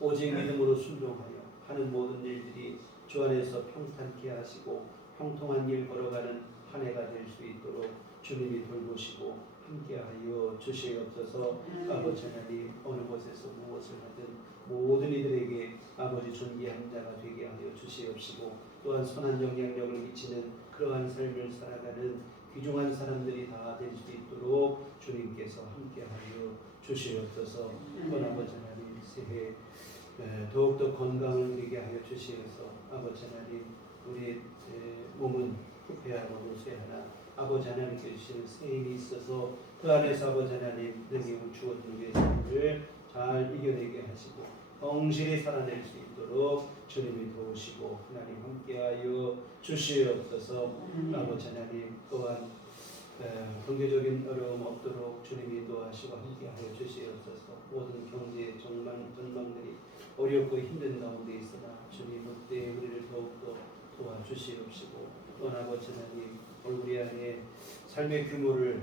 오직 믿음으로 순종하여 하는 모든 일들이 주 안에서 평탄케 하시고 형통한 길 걸어가는 한 해가 될 수 있도록 주님이 돌보시고 함께하여 주시옵소서. 아버지 하나님 어느 곳에서 무엇을 하든 모든 이들에게 아버지 존귀한 자가 되게 하여 주시옵시고 또한 선한 영향력을 미치는 그러한 삶을 살아가는 귀중한 사람들이 다 될 수 있도록 주님께서 함께하여 주시옵소서. 또한 아버지 하나님 새해 더욱더 건강을 누리게 하여 주시어서 아버지 하나님 우리의 몸은 부패하고 노쇠하나 아버지 하나님께 주시는 새 힘이 있어서 그 안에서 아버지 하나님 능히 주어진 우리의 삶을 잘 이겨내게 하시고 성실히 살아낼 수 있도록 주님이 도우시고 하나님 함께하여 주시옵소서. 아버지 하나님 또한 경제적인 어려움 없도록 주님이 도와주시고 함께하여 주시옵소서. 모든 경제 전망들이 어렵고 힘든 가운데 있으나 주님 그때 우리를 더욱더 도와주시옵시고 또한 아버지 하나님 우리 안에 삶의 규모를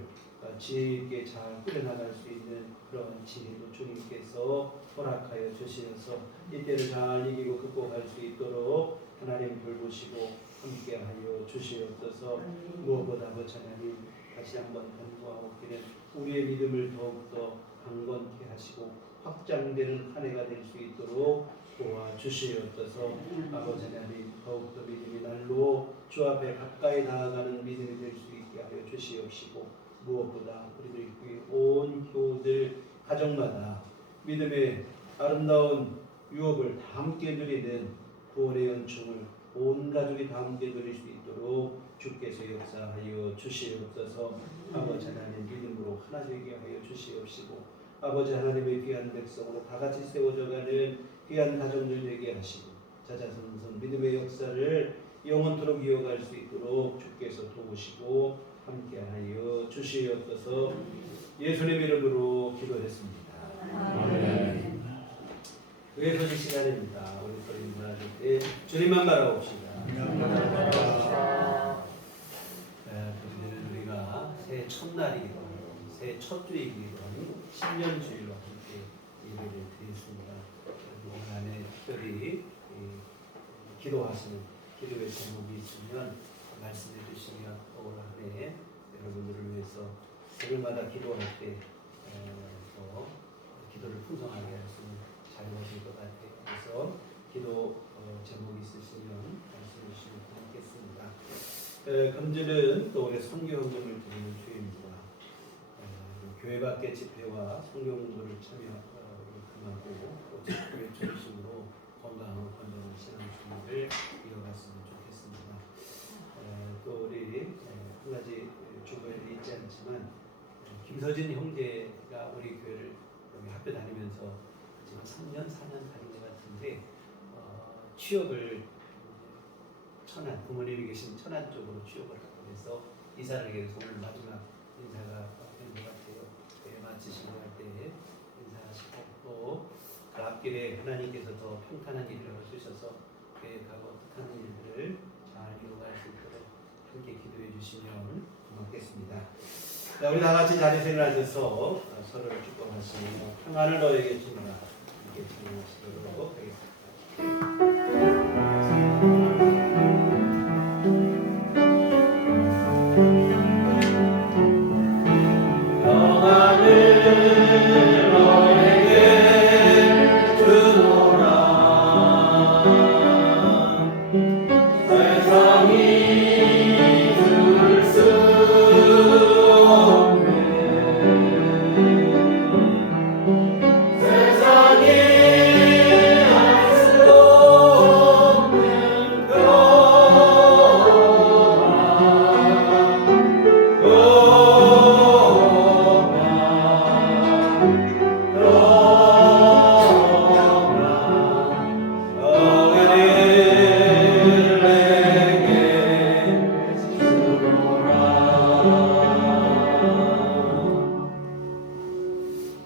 지혜 있게 잘 꾸려나갈 수 있는 그런 지혜도 주님께서 허락하여 주시어서 이때를 잘 이기고 극복할 수 있도록 하나님 돌보시고 함께하여 주시옵소서. 무엇보다 아버지 하나님 다시 한번 간구하옵기를 우리의 믿음을 더욱더 강건케 하시고 확장되는 한 해가 될 수 있도록 도와주시옵소서. 아버지 하나님 더욱더 믿음이 날로 주 앞에 가까이 나아가는 믿음이 될 수 있게 하여 주시옵시고 무엇보다 우리들 온 교우들 가정마다 믿음의 아름다운 유업을 다 함께 누리는 구원의 연충을 온 가족이 다 함께 누릴 수 있도록 주께서 역사하여 주시옵소서. 아버지 하나님 믿음으로 하나 되게 하여 주시옵시고 아버지 하나님의 귀한 백성으로 다 같이 세워져가는 귀한 가정들 되게 하시고 자자손손 믿음의 역사를 영원토록 이어갈 수 있도록 주께서 도우시고 함께하여 주시옵소서. 예수님 이름으로 기도했습니다. 아멘. 외소식 시간입니다. 우리 또 인사하실 때 주님만 바라봅시다. 우리가 새해 첫날이기도 하고 새해 첫 주이기도 하고 신년주일로 함께 예배를 드리겠습니다. 오늘 안에 특별히 기도하시는 기도의 제목이 있으면 말씀해 주시면 올 한해 여러분들을 위해서 새해마다 기도할 때 기도를 풍성하게 할 수 있는 잘 오실 것 같아요. 그래서 기도 제목이 있으시면 말씀해 주시면 고맙겠습니다. 금주는 또 올해 성경헌금을 드리는 주입니다. 교회 밖의 집회와 성경 공부를 참여하고 또 교회 중심으로 건강하고 건전한 신앙 생활을 이어갔으면 좋겠습니다. 또 우리 한 가지 주보에는 있지 않지만 김서진 형제가 우리 교회를 여기 학교 다니면서 지금 3년, 4년 다닌 것 같은데 취업을 천안, 부모님이 계신 천안 쪽으로 취업을 하고 해서 이사를 하게 돼서 오늘 마지막 인사가 된 것 같아요. 네, 마치시고 할 때 인사하시고 또 그 앞길에 하나님께서 더 평탄한 일을 해주셔서 계획하고 뜻하는 일들을 잘 이루어갈 수 있도록 함께 기도해 주시면 고맙겠습니다. 자, 우리 다 같이 자리에서 일어나셔서 서로를 축복하시며 평안을 너에게 주노라 함께 찬양하시도록 하겠습니다.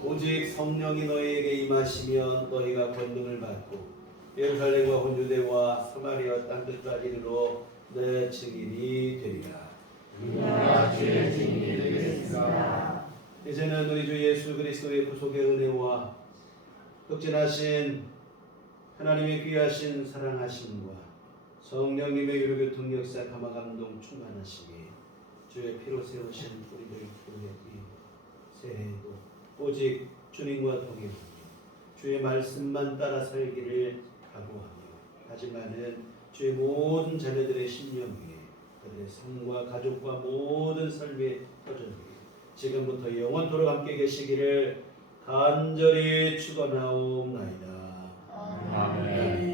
오직 성령이 너희에게 임하시면 너희가 권능을 받고 예루살렘과 온 유대와 사마리아 땅 끝까지 이르러 내 증인이 되리라. 우리가 주의 증인이 되겠습니다. 이제는 우리 주 예수 그리스도의 구속의 은혜와 흑진하신 하나님의 귀하신 사랑하심과 성령님의 유료교통 역사 감화 감동 충만하시기에 주의 피로 세우신 우리들 교회 새해에도 오직 주님과 동행하며 주의 말씀만 따라 살기를 각오하며 하지만은 주의 모든 자녀들의 심령 위에 그들의 삶과 가족과 모든 삶의 터전 위에 지금부터 영원토록 함께 계시기를 간절히 축원하옵나이다. 아멘.